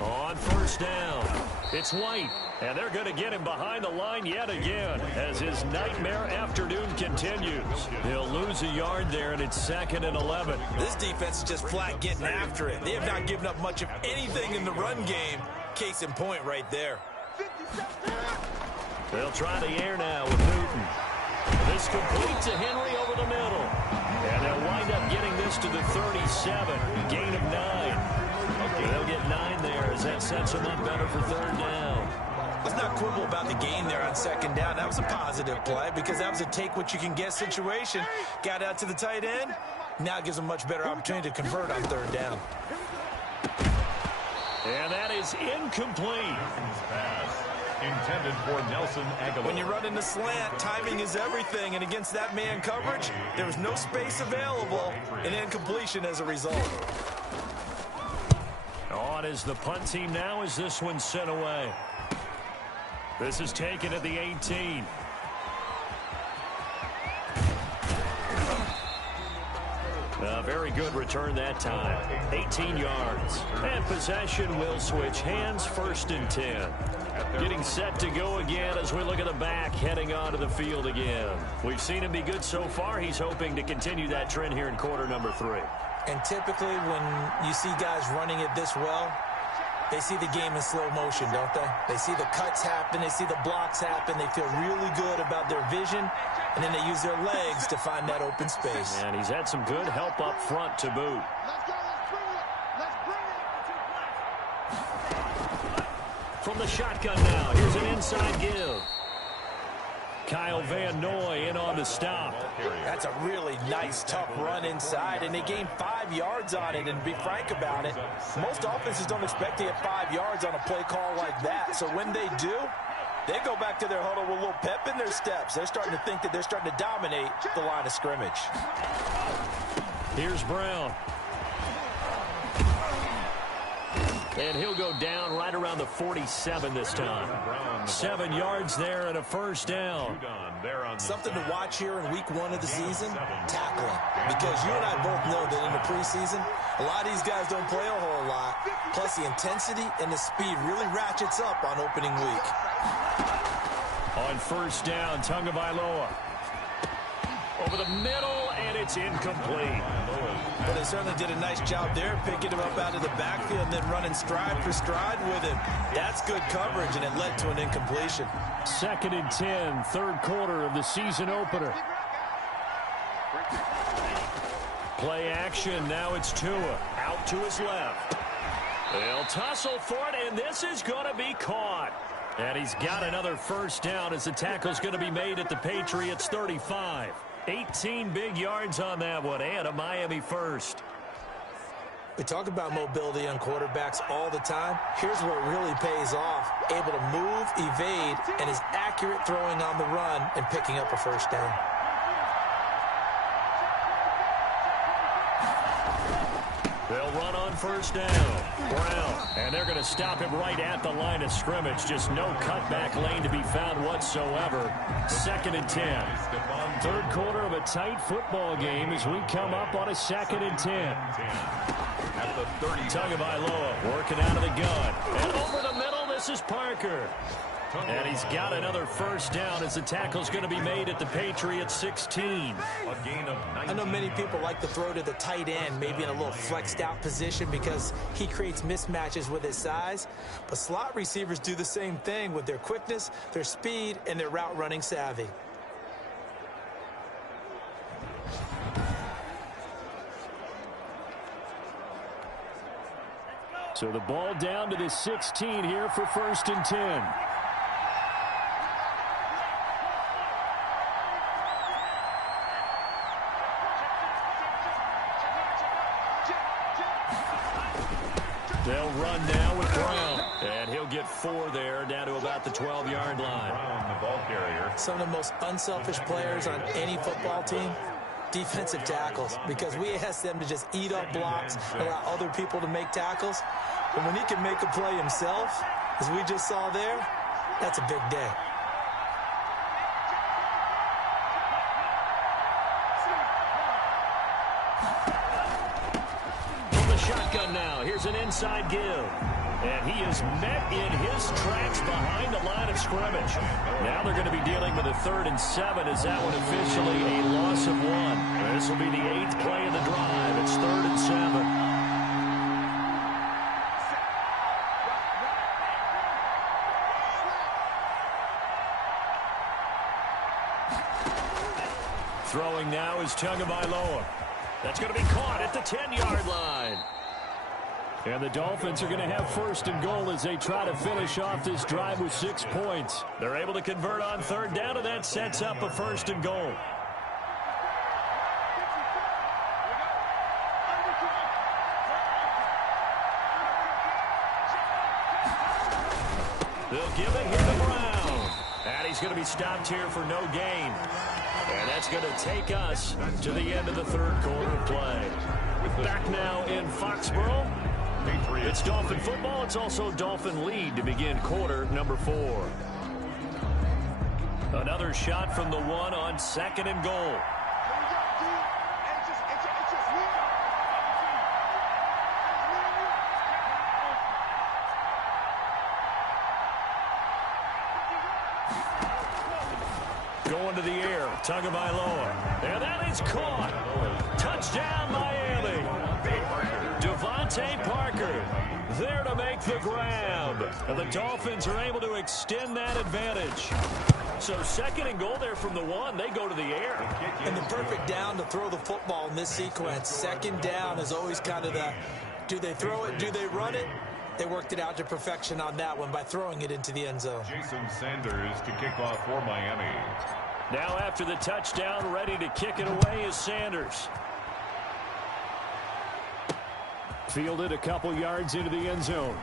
On 1st down, it's White. And they're going to get him behind the line yet again as his nightmare afternoon continues. He'll lose a yard there, and it's 2nd and 11. This defense is just flat getting after it. They have not given up much of anything in the run game. Case in point right there. They'll try the air now with Newton. This complete to Henry over the middle. And they'll wind up getting this to the 37. Gain of 9. They'll get 9 there as that sets them up better for 3rd down. Let's not quibble about the gain there on 2nd down. That was a positive play because that was a take-what-you-can-get situation. Got out to the tight end. Now it gives them a much better opportunity to convert on 3rd down. And that is incomplete. Intended for Nelson Aguilar. When you run in the slant, timing is everything. And against that man coverage, there was no space available. And incompletion as a result. On is the punt team now as this one's sent away. This is taken at the 18. A very good return that time. 18 yards. And possession will switch hands, 1st and 10. Getting set to go again as we look at the back heading onto the field again. We've seen him be good so far. He's hoping to continue that trend here in quarter number 3. And typically when you see guys running it this well, they see the game in slow motion, don't they? They see the cuts happen. They see the blocks happen. They feel really good about their vision. And then they use their legs to find that open space. And he's had some good help up front to boot. From the shotgun now, here's an inside give. Kyle Van Noy in on the stop. That's a really nice, tough run inside, and they gained 5 yards on it. And to be frank about it, most offenses don't expect to get 5 yards on a play call like that. So when they do, they go back to their huddle with a little pep in their steps. They're starting to think that they're starting to dominate the line of scrimmage. Here's Brown. And he'll go down right around the 47 this time. 7 yards there and a first down. Something to watch here in week 1 of the season, tackling. Because you and I both know that in the preseason, a lot of these guys don't play a whole lot. Plus the intensity and the speed really ratchets up on opening week. On first down, Tagovailoa. Over the middle, and it's incomplete. But they certainly did a nice job there, picking him up out of the backfield and then running stride for stride with him. That's good coverage, and it led to an incompletion. 2nd and 10, third quarter of the season opener. Play action, now it's Tua, out to his left. They'll tussle for it, and this is going to be caught. And he's got another first down as the tackle's going to be made at the Patriots 35. 18 big yards on that one, and a Miami first. We talk about mobility on quarterbacks all the time. Here's where it really pays off. Able to move, evade, and is accurate throwing on the run and picking up a first down. They'll run on first down. Brown. And they're going to stop him right at the line of scrimmage. Just no cutback lane to be found whatsoever. 2nd and 10. Third quarter of a tight football game as we come up on a 2nd and 10. Tagovailoa working out of the gun. And over the middle, this is Parker. And he's got another first down as the tackle's going to be made at the Patriots 16. I know many people like to throw to the tight end, maybe in a little flexed out position because he creates mismatches with his size. But slot receivers do the same thing with their quickness, their speed, and their route running savvy. So the ball down to the 16 here for 1st and 10. They'll run now with Brown. And he'll get 4 there, down to about the 12-yard line. Brown, the ball carrier. Some of the most unselfish players on any football team, defensive tackles, because we ask them to just eat up blocks, allow other people to make tackles. But when he can make a play himself, as we just saw there, that's a big day. From the shotgun now, here's an inside give. And he is met in his tracks behind the line of scrimmage. Now they're going to be dealing with a 3rd and 7 as that one officially a loss of 1. This will be the 8th play of the drive. It's 3rd and 7. Throwing now is Tagovailoa. That's going to be caught at the 10-yard line. And the Dolphins are going to have 1st and goal as they try to finish off this drive with 6 points. They're able to convert on 3rd down, and that sets up a 1st and goal. They'll give it here to Brown. And he's going to be stopped here for no gain. And that's going to take us to the end of the 3rd quarter of play. Back now in Foxborough. It's Dolphin football. It's also Dolphin lead to begin quarter number 4. Another shot from the 1 on 2nd and goal. Going to the air, Tagovailoa. And that is caught. Touchdown, Miami. Devontae Parker there to make the grab. And the Dolphins are able to extend that advantage. So 2nd and goal there from the 1. They go to the air. And the perfect down to throw the football in this sequence. 2nd down is always kind of the, do they throw it, do they run it? They worked it out to perfection on that one by throwing it into the end zone. Jason Sanders to kick off for Miami. Now after the touchdown, ready to kick it away is Sanders. Fielded a couple yards into the end zone.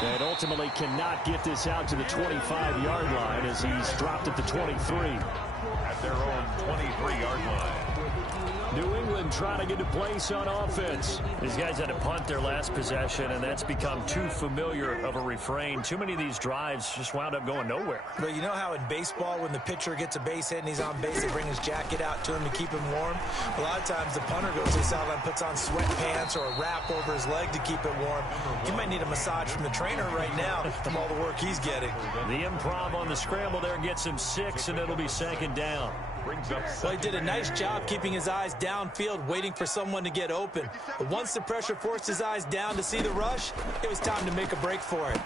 And ultimately cannot get this out to the 25-yard line as he's dropped at the 23. At their own 23-yard line. New England trying to get a place on offense. These guys had to punt their last possession, and that's become too familiar of a refrain. Too many of these drives just wound up going nowhere. But you know how in baseball, when the pitcher gets a base hit and he's on base, they bring his jacket out to him to keep him warm? A lot of times the punter goes to the sideline, puts on sweatpants or a wrap over his leg to keep it warm. He might need a massage from the trainer right now from all the work he's getting. The improv on the scramble there gets him 6, and it'll be second down. Well, he did a nice job keeping his eyes downfield, waiting for someone to get open. But once the pressure forced his eyes down to see the rush, it was time to make a break for it.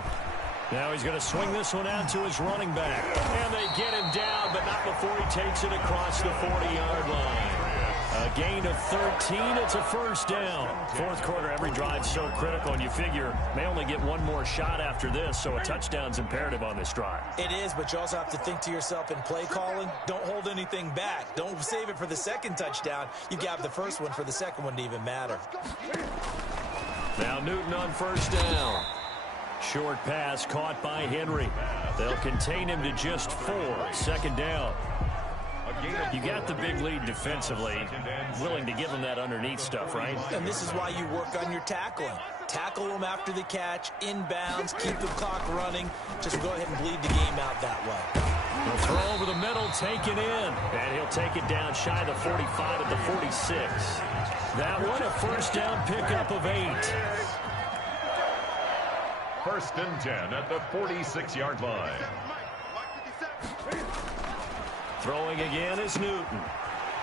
Now he's going to swing this one out to his running back. And they get him down, but not before he takes it across the 40-yard line. A gain of 13. It's a first down. Fourth quarter, every drive's so critical, and you figure may only get one more shot after this, so a touchdown's imperative on this drive. It is, but you also have to think to yourself in play calling, don't hold anything back. Don't save it for the second touchdown. You have the first one for the second one to even matter. Now Newton on first down. Short pass caught by Henry. They'll contain him to just 4. Second down. You got the big lead defensively, willing to give them that underneath stuff, right? And this is why you work on your tackling. Tackle them after the catch, inbounds, keep the clock running. Just go ahead and bleed the game out that way. He'll throw over the middle, taken in. And he'll take it down shy of the 45 at the 46. That one a first down pickup of 8. First and 10 at the 46-yard line. Throwing again is Newton.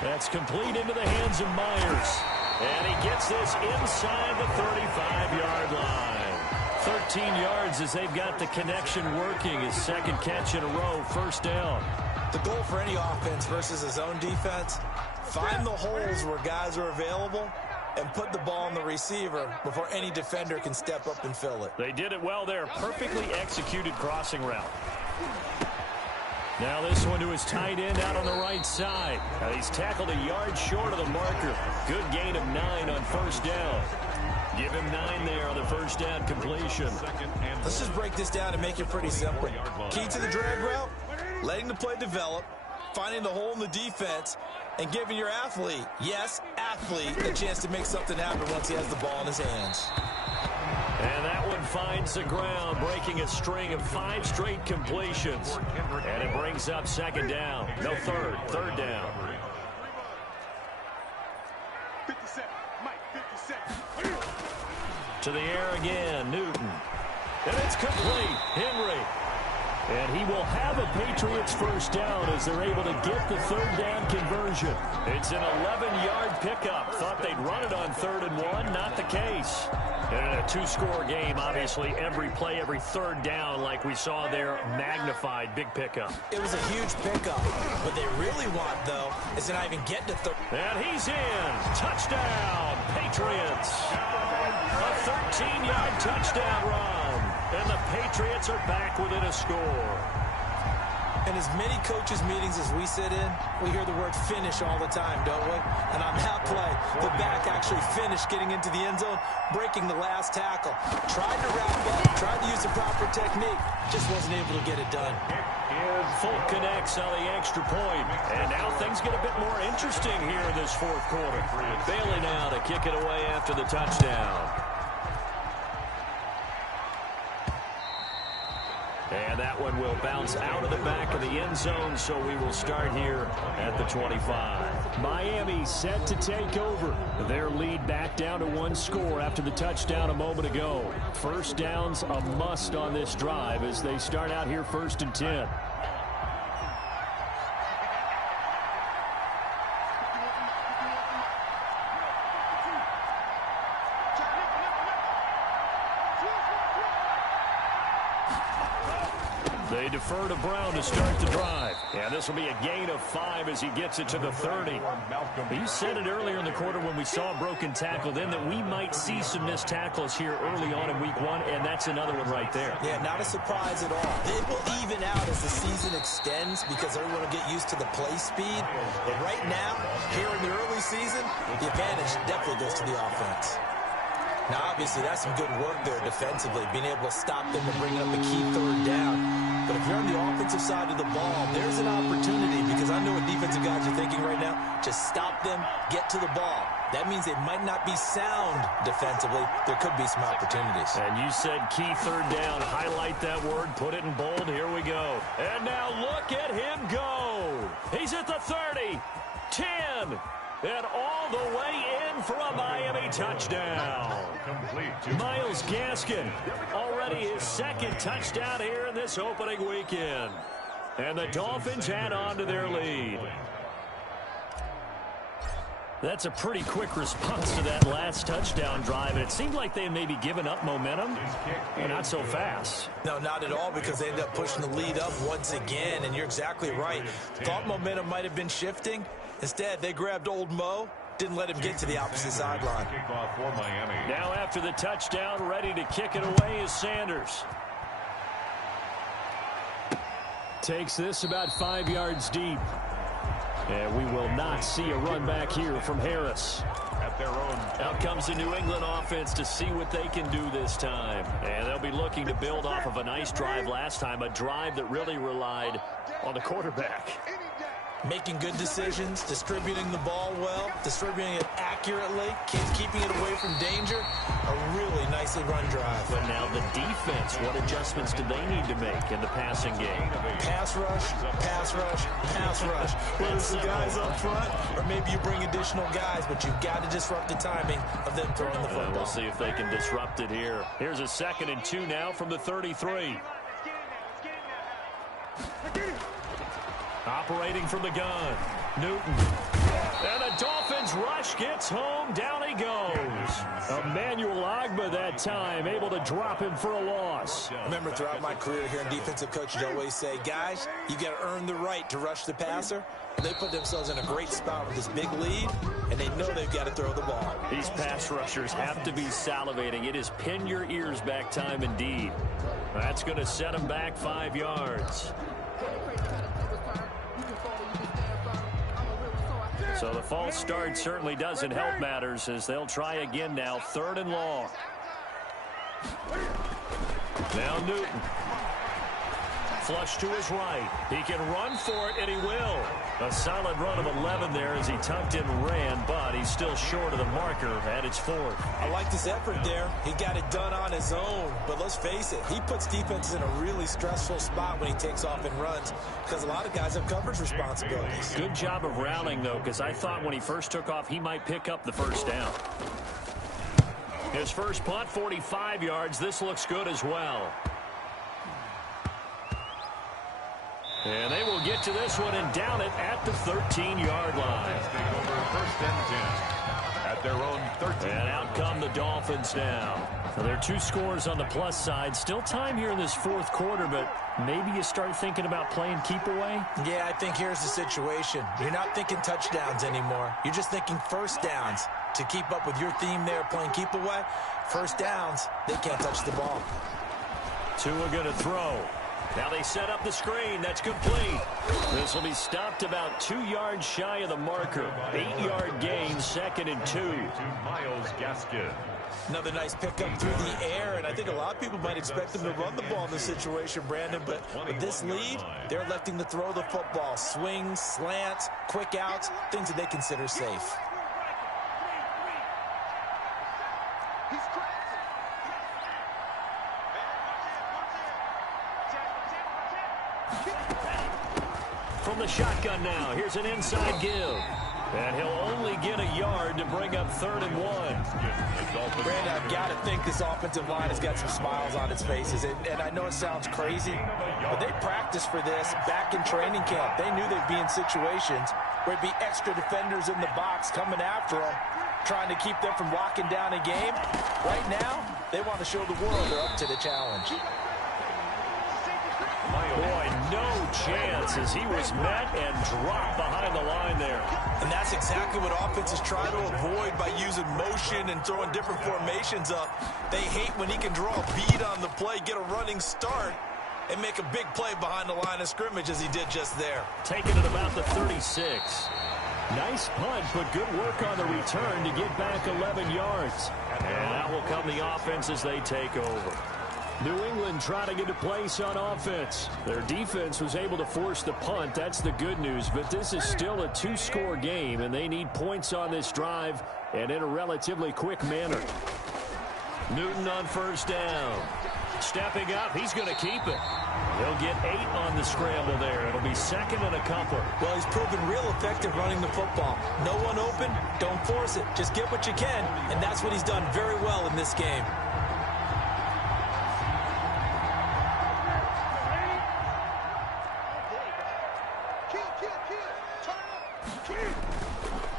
That's complete into the hands of Myers. And he gets this inside the 35-yard line. 13 yards as they've got the connection working. His second catch in a row, first down. The goal for any offense versus a zone defense, find the holes where guys are available and put the ball on the receiver before any defender can step up and fill it. They did it well there. Perfectly executed crossing route. Now this one to his tight end out on the right side. Now he's tackled a yard short of the marker. Good gain of 9 on first down. Give him 9 there on the first down completion. Let's just break this down and make it pretty simple. Key to the drag route, letting the play develop, finding the hole in the defense, and giving your athlete, yes, athlete, a chance to make something happen once he has the ball in his hands. And that one finds the ground, breaking a string of 5 straight completions. And it brings up second down. No, third down. 57, Mike, 57. To the air again, Newton. And it's complete. Henry. And he will have a Patriots first down as they're able to get the third down conversion. It's an 11-yard pickup. Thought they'd run it on 3rd and 1. Not the case. And in a 2-score game, obviously, every play, every third down, like we saw there, magnified, big pickup. It was a huge pickup. What they really want, though, is to not even get to third. And he's in. Touchdown, Patriots. A 13-yard touchdown run. And the Patriots are back within a score. In as many coaches' meetings as we sit in, we hear the word finish all the time, don't we? And on that play, the back actually finished getting into the end zone, breaking the last tackle. Tried to wrap up, tried to use the proper technique, just wasn't able to get it done. Folk connects on the extra point. And now things get a bit more interesting here in this fourth quarter. Bailey now to kick it away after the touchdown. And that one will bounce out of the back of the end zone, so we will start here at the 25. Miami set to take over. Their lead back down to 1 score after the touchdown a moment ago. First down's a must on this drive as they start out here 1st and 10. They defer to Brown to start the drive. Yeah, this will be a gain of 5 as he gets it to the 30. You said it earlier in the quarter when we saw a broken tackle then that we might see some missed tackles here early on in week 1, and that's another one right there. Yeah, not a surprise at all. It will even out as the season extends because everyone will get used to the play speed. But right now, here in the early season, the advantage definitely goes to the offense. Now, obviously, that's some good work there defensively, being able to stop them and bringing up a key third down. But if you're on the offensive side of the ball, there's an opportunity because I know what defensive guys are thinking right now. Just stop them, get to the ball. That means they might not be sound defensively. There could be some opportunities. And you said key third down. Highlight that word. Put it in bold. Here we go. And now look at him go. He's at the 30, 10, and all the way in for a Miami touchdown. Myles Gaskin, already his second touchdown here in this opening weekend. And the Dolphins add on to their lead. That's a pretty quick response to that last touchdown drive. And it seemed like they had maybe given up momentum, but not so fast. No, not at all, because they ended up pushing the lead up once again. And you're exactly right. Thought momentum might have been shifting. Instead, they grabbed old Mo, didn't let him get to the opposite sideline. Now after the touchdown, ready to kick it away is Sanders. Takes this about 5 yards deep. And we will not see a run back here from Harris. At their own. Out comes the New England offense to see what they can do this time. And they'll be looking to build off of a nice drive last time, a drive that really relied on the quarterback. Making good decisions, distributing the ball well, distributing it accurately, keeping it away from danger. A really nicely run drive. But now the defense, what adjustments do they need to make in the passing game? Pass rush, pass rush, pass rush. Whether it's the guys up front or maybe you bring additional guys, but you've got to disrupt the timing of them throwing the football. We'll see if they can disrupt it here. Here's a 2nd and 2 now from the 33. Operating from the gun, Newton. And the Dolphins rush gets home. Down he goes. Emmanuel Ogbah that time, able to drop him for a loss. I remember throughout my career here in defensive coaches always say, guys, you got to earn the right to rush the passer. They put themselves in a great spot with this big lead, and they know they've got to throw the ball. These pass rushers have to be salivating. It is pin your ears back time indeed. That's going to set them back 5 yards. So the false start certainly doesn't help matters as they'll try again now. 3rd and long. Now Newton. Flush to his right. He can run for it, and he will. A solid run of 11 there as he tucked in and ran, but he's still short of the marker at its 4th. I like this effort there. He got it done on his own, but let's face it, he puts defenses in a really stressful spot when he takes off and runs because a lot of guys have coverage responsibilities. Good job of rallying, though, because I thought when he first took off, he might pick up the 1st down. His first punt, 45 yards. This looks good as well. And they will get to this one and down it at the 13-yard line. First and 10 at their own 13. And out come the Dolphins now. So there are 2 scores on the plus side. Still time here in this 4th quarter, but maybe you start thinking about playing keep away? Yeah, I think here's the situation. You're not thinking touchdowns anymore. You're just thinking 1st downs. To keep up with your theme there, playing keep away, 1st downs, they can't touch the ball. Tua going to throw. Now they set up the screen. That's complete. This will be stopped about 2 yards shy of the marker. 8-yard gain, 2nd and 2. Myles Gaskin. Another nice pickup through the air, and I think a lot of people might expect them to run the ball in this situation, Brandon, but with this lead, they're electing to throw the football. Swings, slants, quick outs, things that they consider safe. From the shotgun now, here's an inside give. And he'll only get a yard to bring up 3rd and 1. Brandon, I've got to think this offensive line has got some smiles on its faces. And I know it sounds crazy, but they practiced for this back in training camp. They knew they'd be in situations where it'd be extra defenders in the box coming after them, trying to keep them from locking down a game. Right now, they want to show the world they're up to the challenge. Boy, no chance as he was met and dropped behind the line there. And that's exactly what offenses try to avoid by using motion and throwing different formations up. They hate when he can draw a bead on the play, get a running start, and make a big play behind the line of scrimmage as he did just there. Taking it about the 36. Nice punt, but good work on the return to get back 11 yards. And out will come the offense as they take over. New England trying to get a place on offense. Their defense was able to force the punt. That's the good news. But this is still a two-score game, and they need points on this drive and in a relatively quick manner. Newton on first down. Stepping up, he's going to keep it. He'll get 8 on the scramble there. It'll be second and a couple. Well, he's proven real effective running the football. No one open, don't force it. Just get what you can, and that's what he's done very well in this game.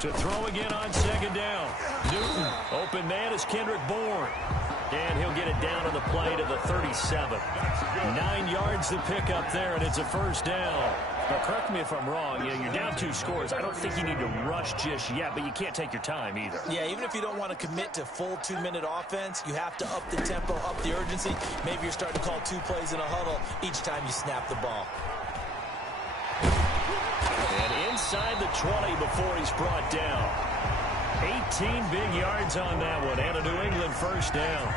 To throw again on second down. Newton, open man is Kendrick Bourne. And he'll get it down on the play to the 37. 9 yards to pick up there, and it's a first down. Now, correct me if I'm wrong. You're down 2 scores. I don't think you need to rush just yet, but you can't take your time either. Yeah, even if you don't want to commit to full 2-minute offense, you have to up the tempo, up the urgency. Maybe you're starting to call 2 plays in a huddle each time you snap the ball. And inside the 20 before he's brought down. 18 big yards on that one, and a New England first down.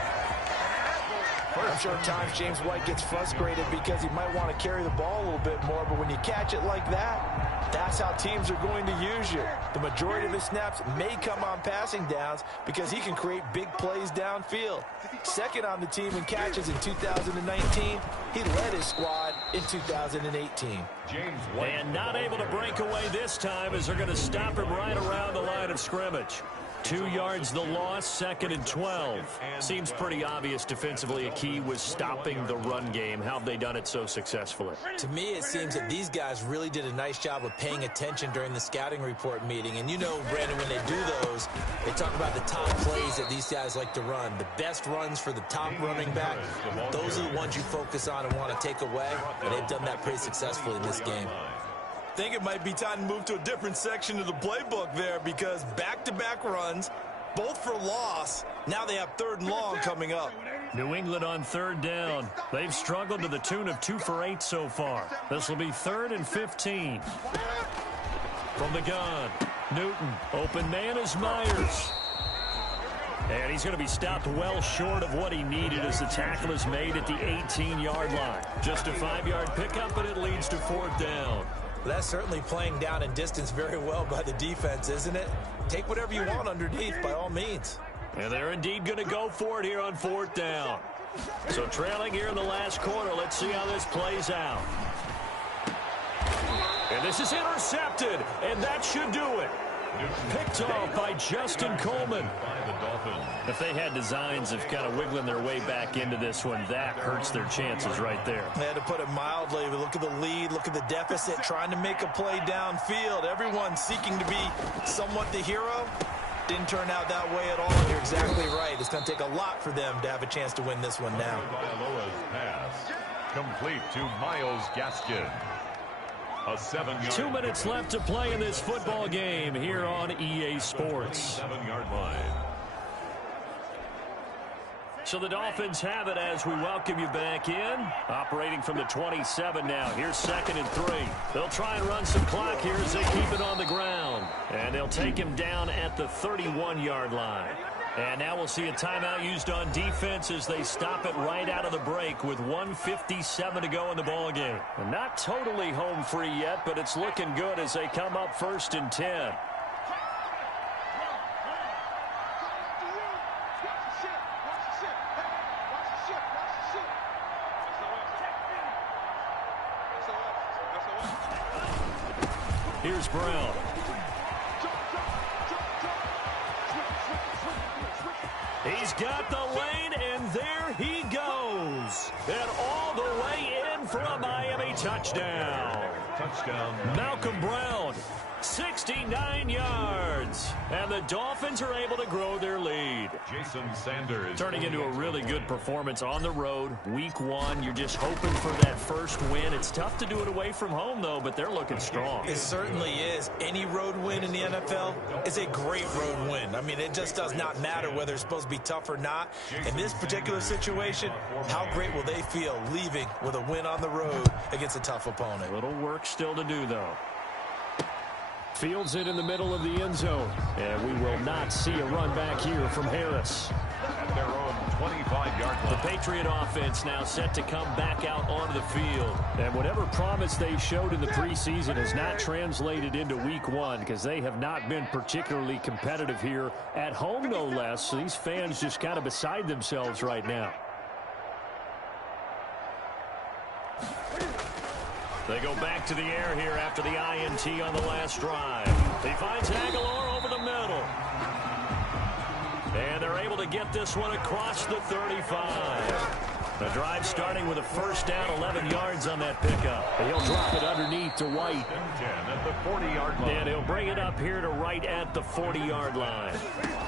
I'm sure at times James White gets frustrated because he might want to carry the ball a little bit more, but when you catch it like that, that's how teams are going to use you. The majority of his snaps may come on passing downs because he can create big plays downfield. Second on the team in catches in 2019. He led his squad in 2018. And not able to break away this time as they're going to stop him right around the line of scrimmage. 2 yards the loss, second and 12. Seems pretty obvious defensively a key was stopping the run game. How have they done it so successfully? To me, it seems that these guys really did a nice job of paying attention during the scouting report meeting. And you know, Brandon, when they do those, they talk about the top plays that these guys like to run. The best runs for the top running back, those are the ones you focus on and want to take away. And they've done that pretty successfully in this game. I think it might be time to move to a different section of the playbook there because back-to-back runs, both for loss. Now they have 3rd and long coming up. New England on 3rd down. They've struggled to the tune of 2 for 8 so far. This will be 3rd and 15. From the gun, Newton. Open man is Myers. And he's going to be stopped well short of what he needed as the tackle is made at the 18-yard line. Just a 5-yard pickup, but it leads to 4th down. That's certainly playing down in distance very well by the defense, isn't it? Take whatever you want underneath by all means. And they're indeed going to go for it here on 4th down. So trailing here in the last quarter, let's see how this plays out. And this is intercepted, and that should do it. Picked off by Justin Coleman. If they had designs of kind of wiggling their way back into this one, that hurts their chances right there. They had to put it mildly, but look at the lead, look at the deficit, trying to make a play downfield. Everyone seeking to be somewhat the hero. Didn't turn out that way at all, and you're exactly right. It's going to take a lot for them to have a chance to win this one now. Pass complete to Myles Gaskin. A 7-yard 2 minutes left to play in this football game here on EA Sports. 7-yard line. So the Dolphins have it as we welcome you back in. Operating from the 27 now. Here's 2nd and 3. They'll try and run some clock here as they keep it on the ground. And they'll take him down at the 31-yard line. And now we'll see a timeout used on defense as they stop it right out of the break with 1:57 to go in the ballgame. Not totally home free yet, but it's looking good as they come up 1st and 10. Here's Brown. He's got the lane, and there he goes. And all the way in for a Miami touchdown. Touchdown. Malcolm Brown, 69 yards. yards. And the Dolphins are able to grow their lead. Jason Sanders. Turning into a really good performance on the road. Week 1, you're just hoping for that first win. It's tough to do it away from home, though, but they're looking strong. It certainly is. Any road win in the NFL is a great road win. I mean, it just does not matter whether it's supposed to be tough or not. In this particular situation, how great will they feel leaving with a win on the road against a tough opponent? A little work still to do, though. Fields it in the middle of the end zone. And we will not see a run back here from Harris. At their own 25-yard line. The Patriot offense now set to come back out onto the field. And whatever promise they showed in the preseason has not translated into week 1 because they have not been particularly competitive here at home, no less. So these fans just kind of beside themselves right now. They go back to the air here after the INT on the last drive. He finds Aguilar over the middle. And they're able to get this one across the 35. The drive starting with a first down, 11 yards on that pickup. And he'll drop it underneath to White. 10 at the 40-yard line. And he'll bring it up here to right at the 40-yard line.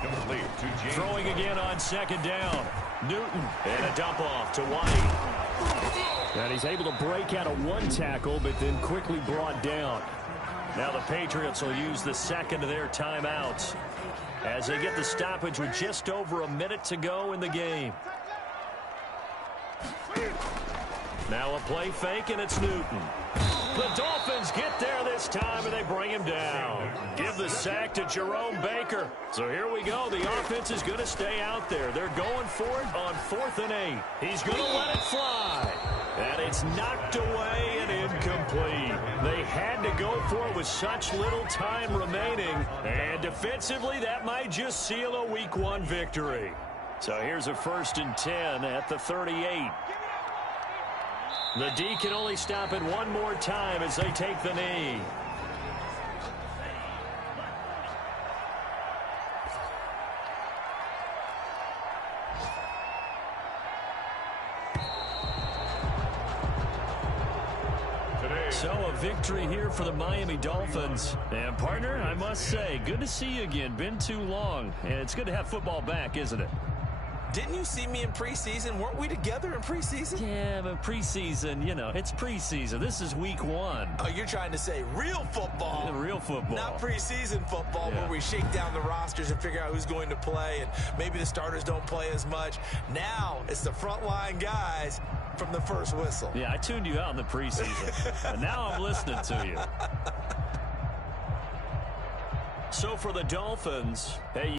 Complete to James. Throwing again on second down. Newton. And a dump off to White. And he's able to break out of one tackle, but then quickly brought down. Now the Patriots will use the second of their timeouts as they get the stoppage with just over a minute to go in the game. Now a play fake, and it's Newton. The Dolphins get there this time, and they bring him down. Give the sack to Jerome Baker. So here we go. The offense is going to stay out there. They're going for it on 4th and 8. He's going to let it fly. And it's knocked away and incomplete. They had to go for it with such little time remaining. And defensively, that might just seal a week 1 victory. So here's a 1st and 10 at the 38. The D can only stop it one more time as they take the knee. So a victory here for the Miami Dolphins. And partner, I must say, good to see you again. Been too long. And it's good to have football back, isn't it? Didn't you see me in preseason? Weren't we together in preseason? Yeah, but preseason, you know, it's preseason. This is week 1. Oh, you're trying to say real football. Yeah, real football. Not preseason football where we shake down the rosters and figure out who's going to play, and maybe the starters don't play as much. Now it's the frontline guys from the first whistle. Yeah, I tuned you out in the preseason. And now I'm listening to you. So for the Dolphins, hey,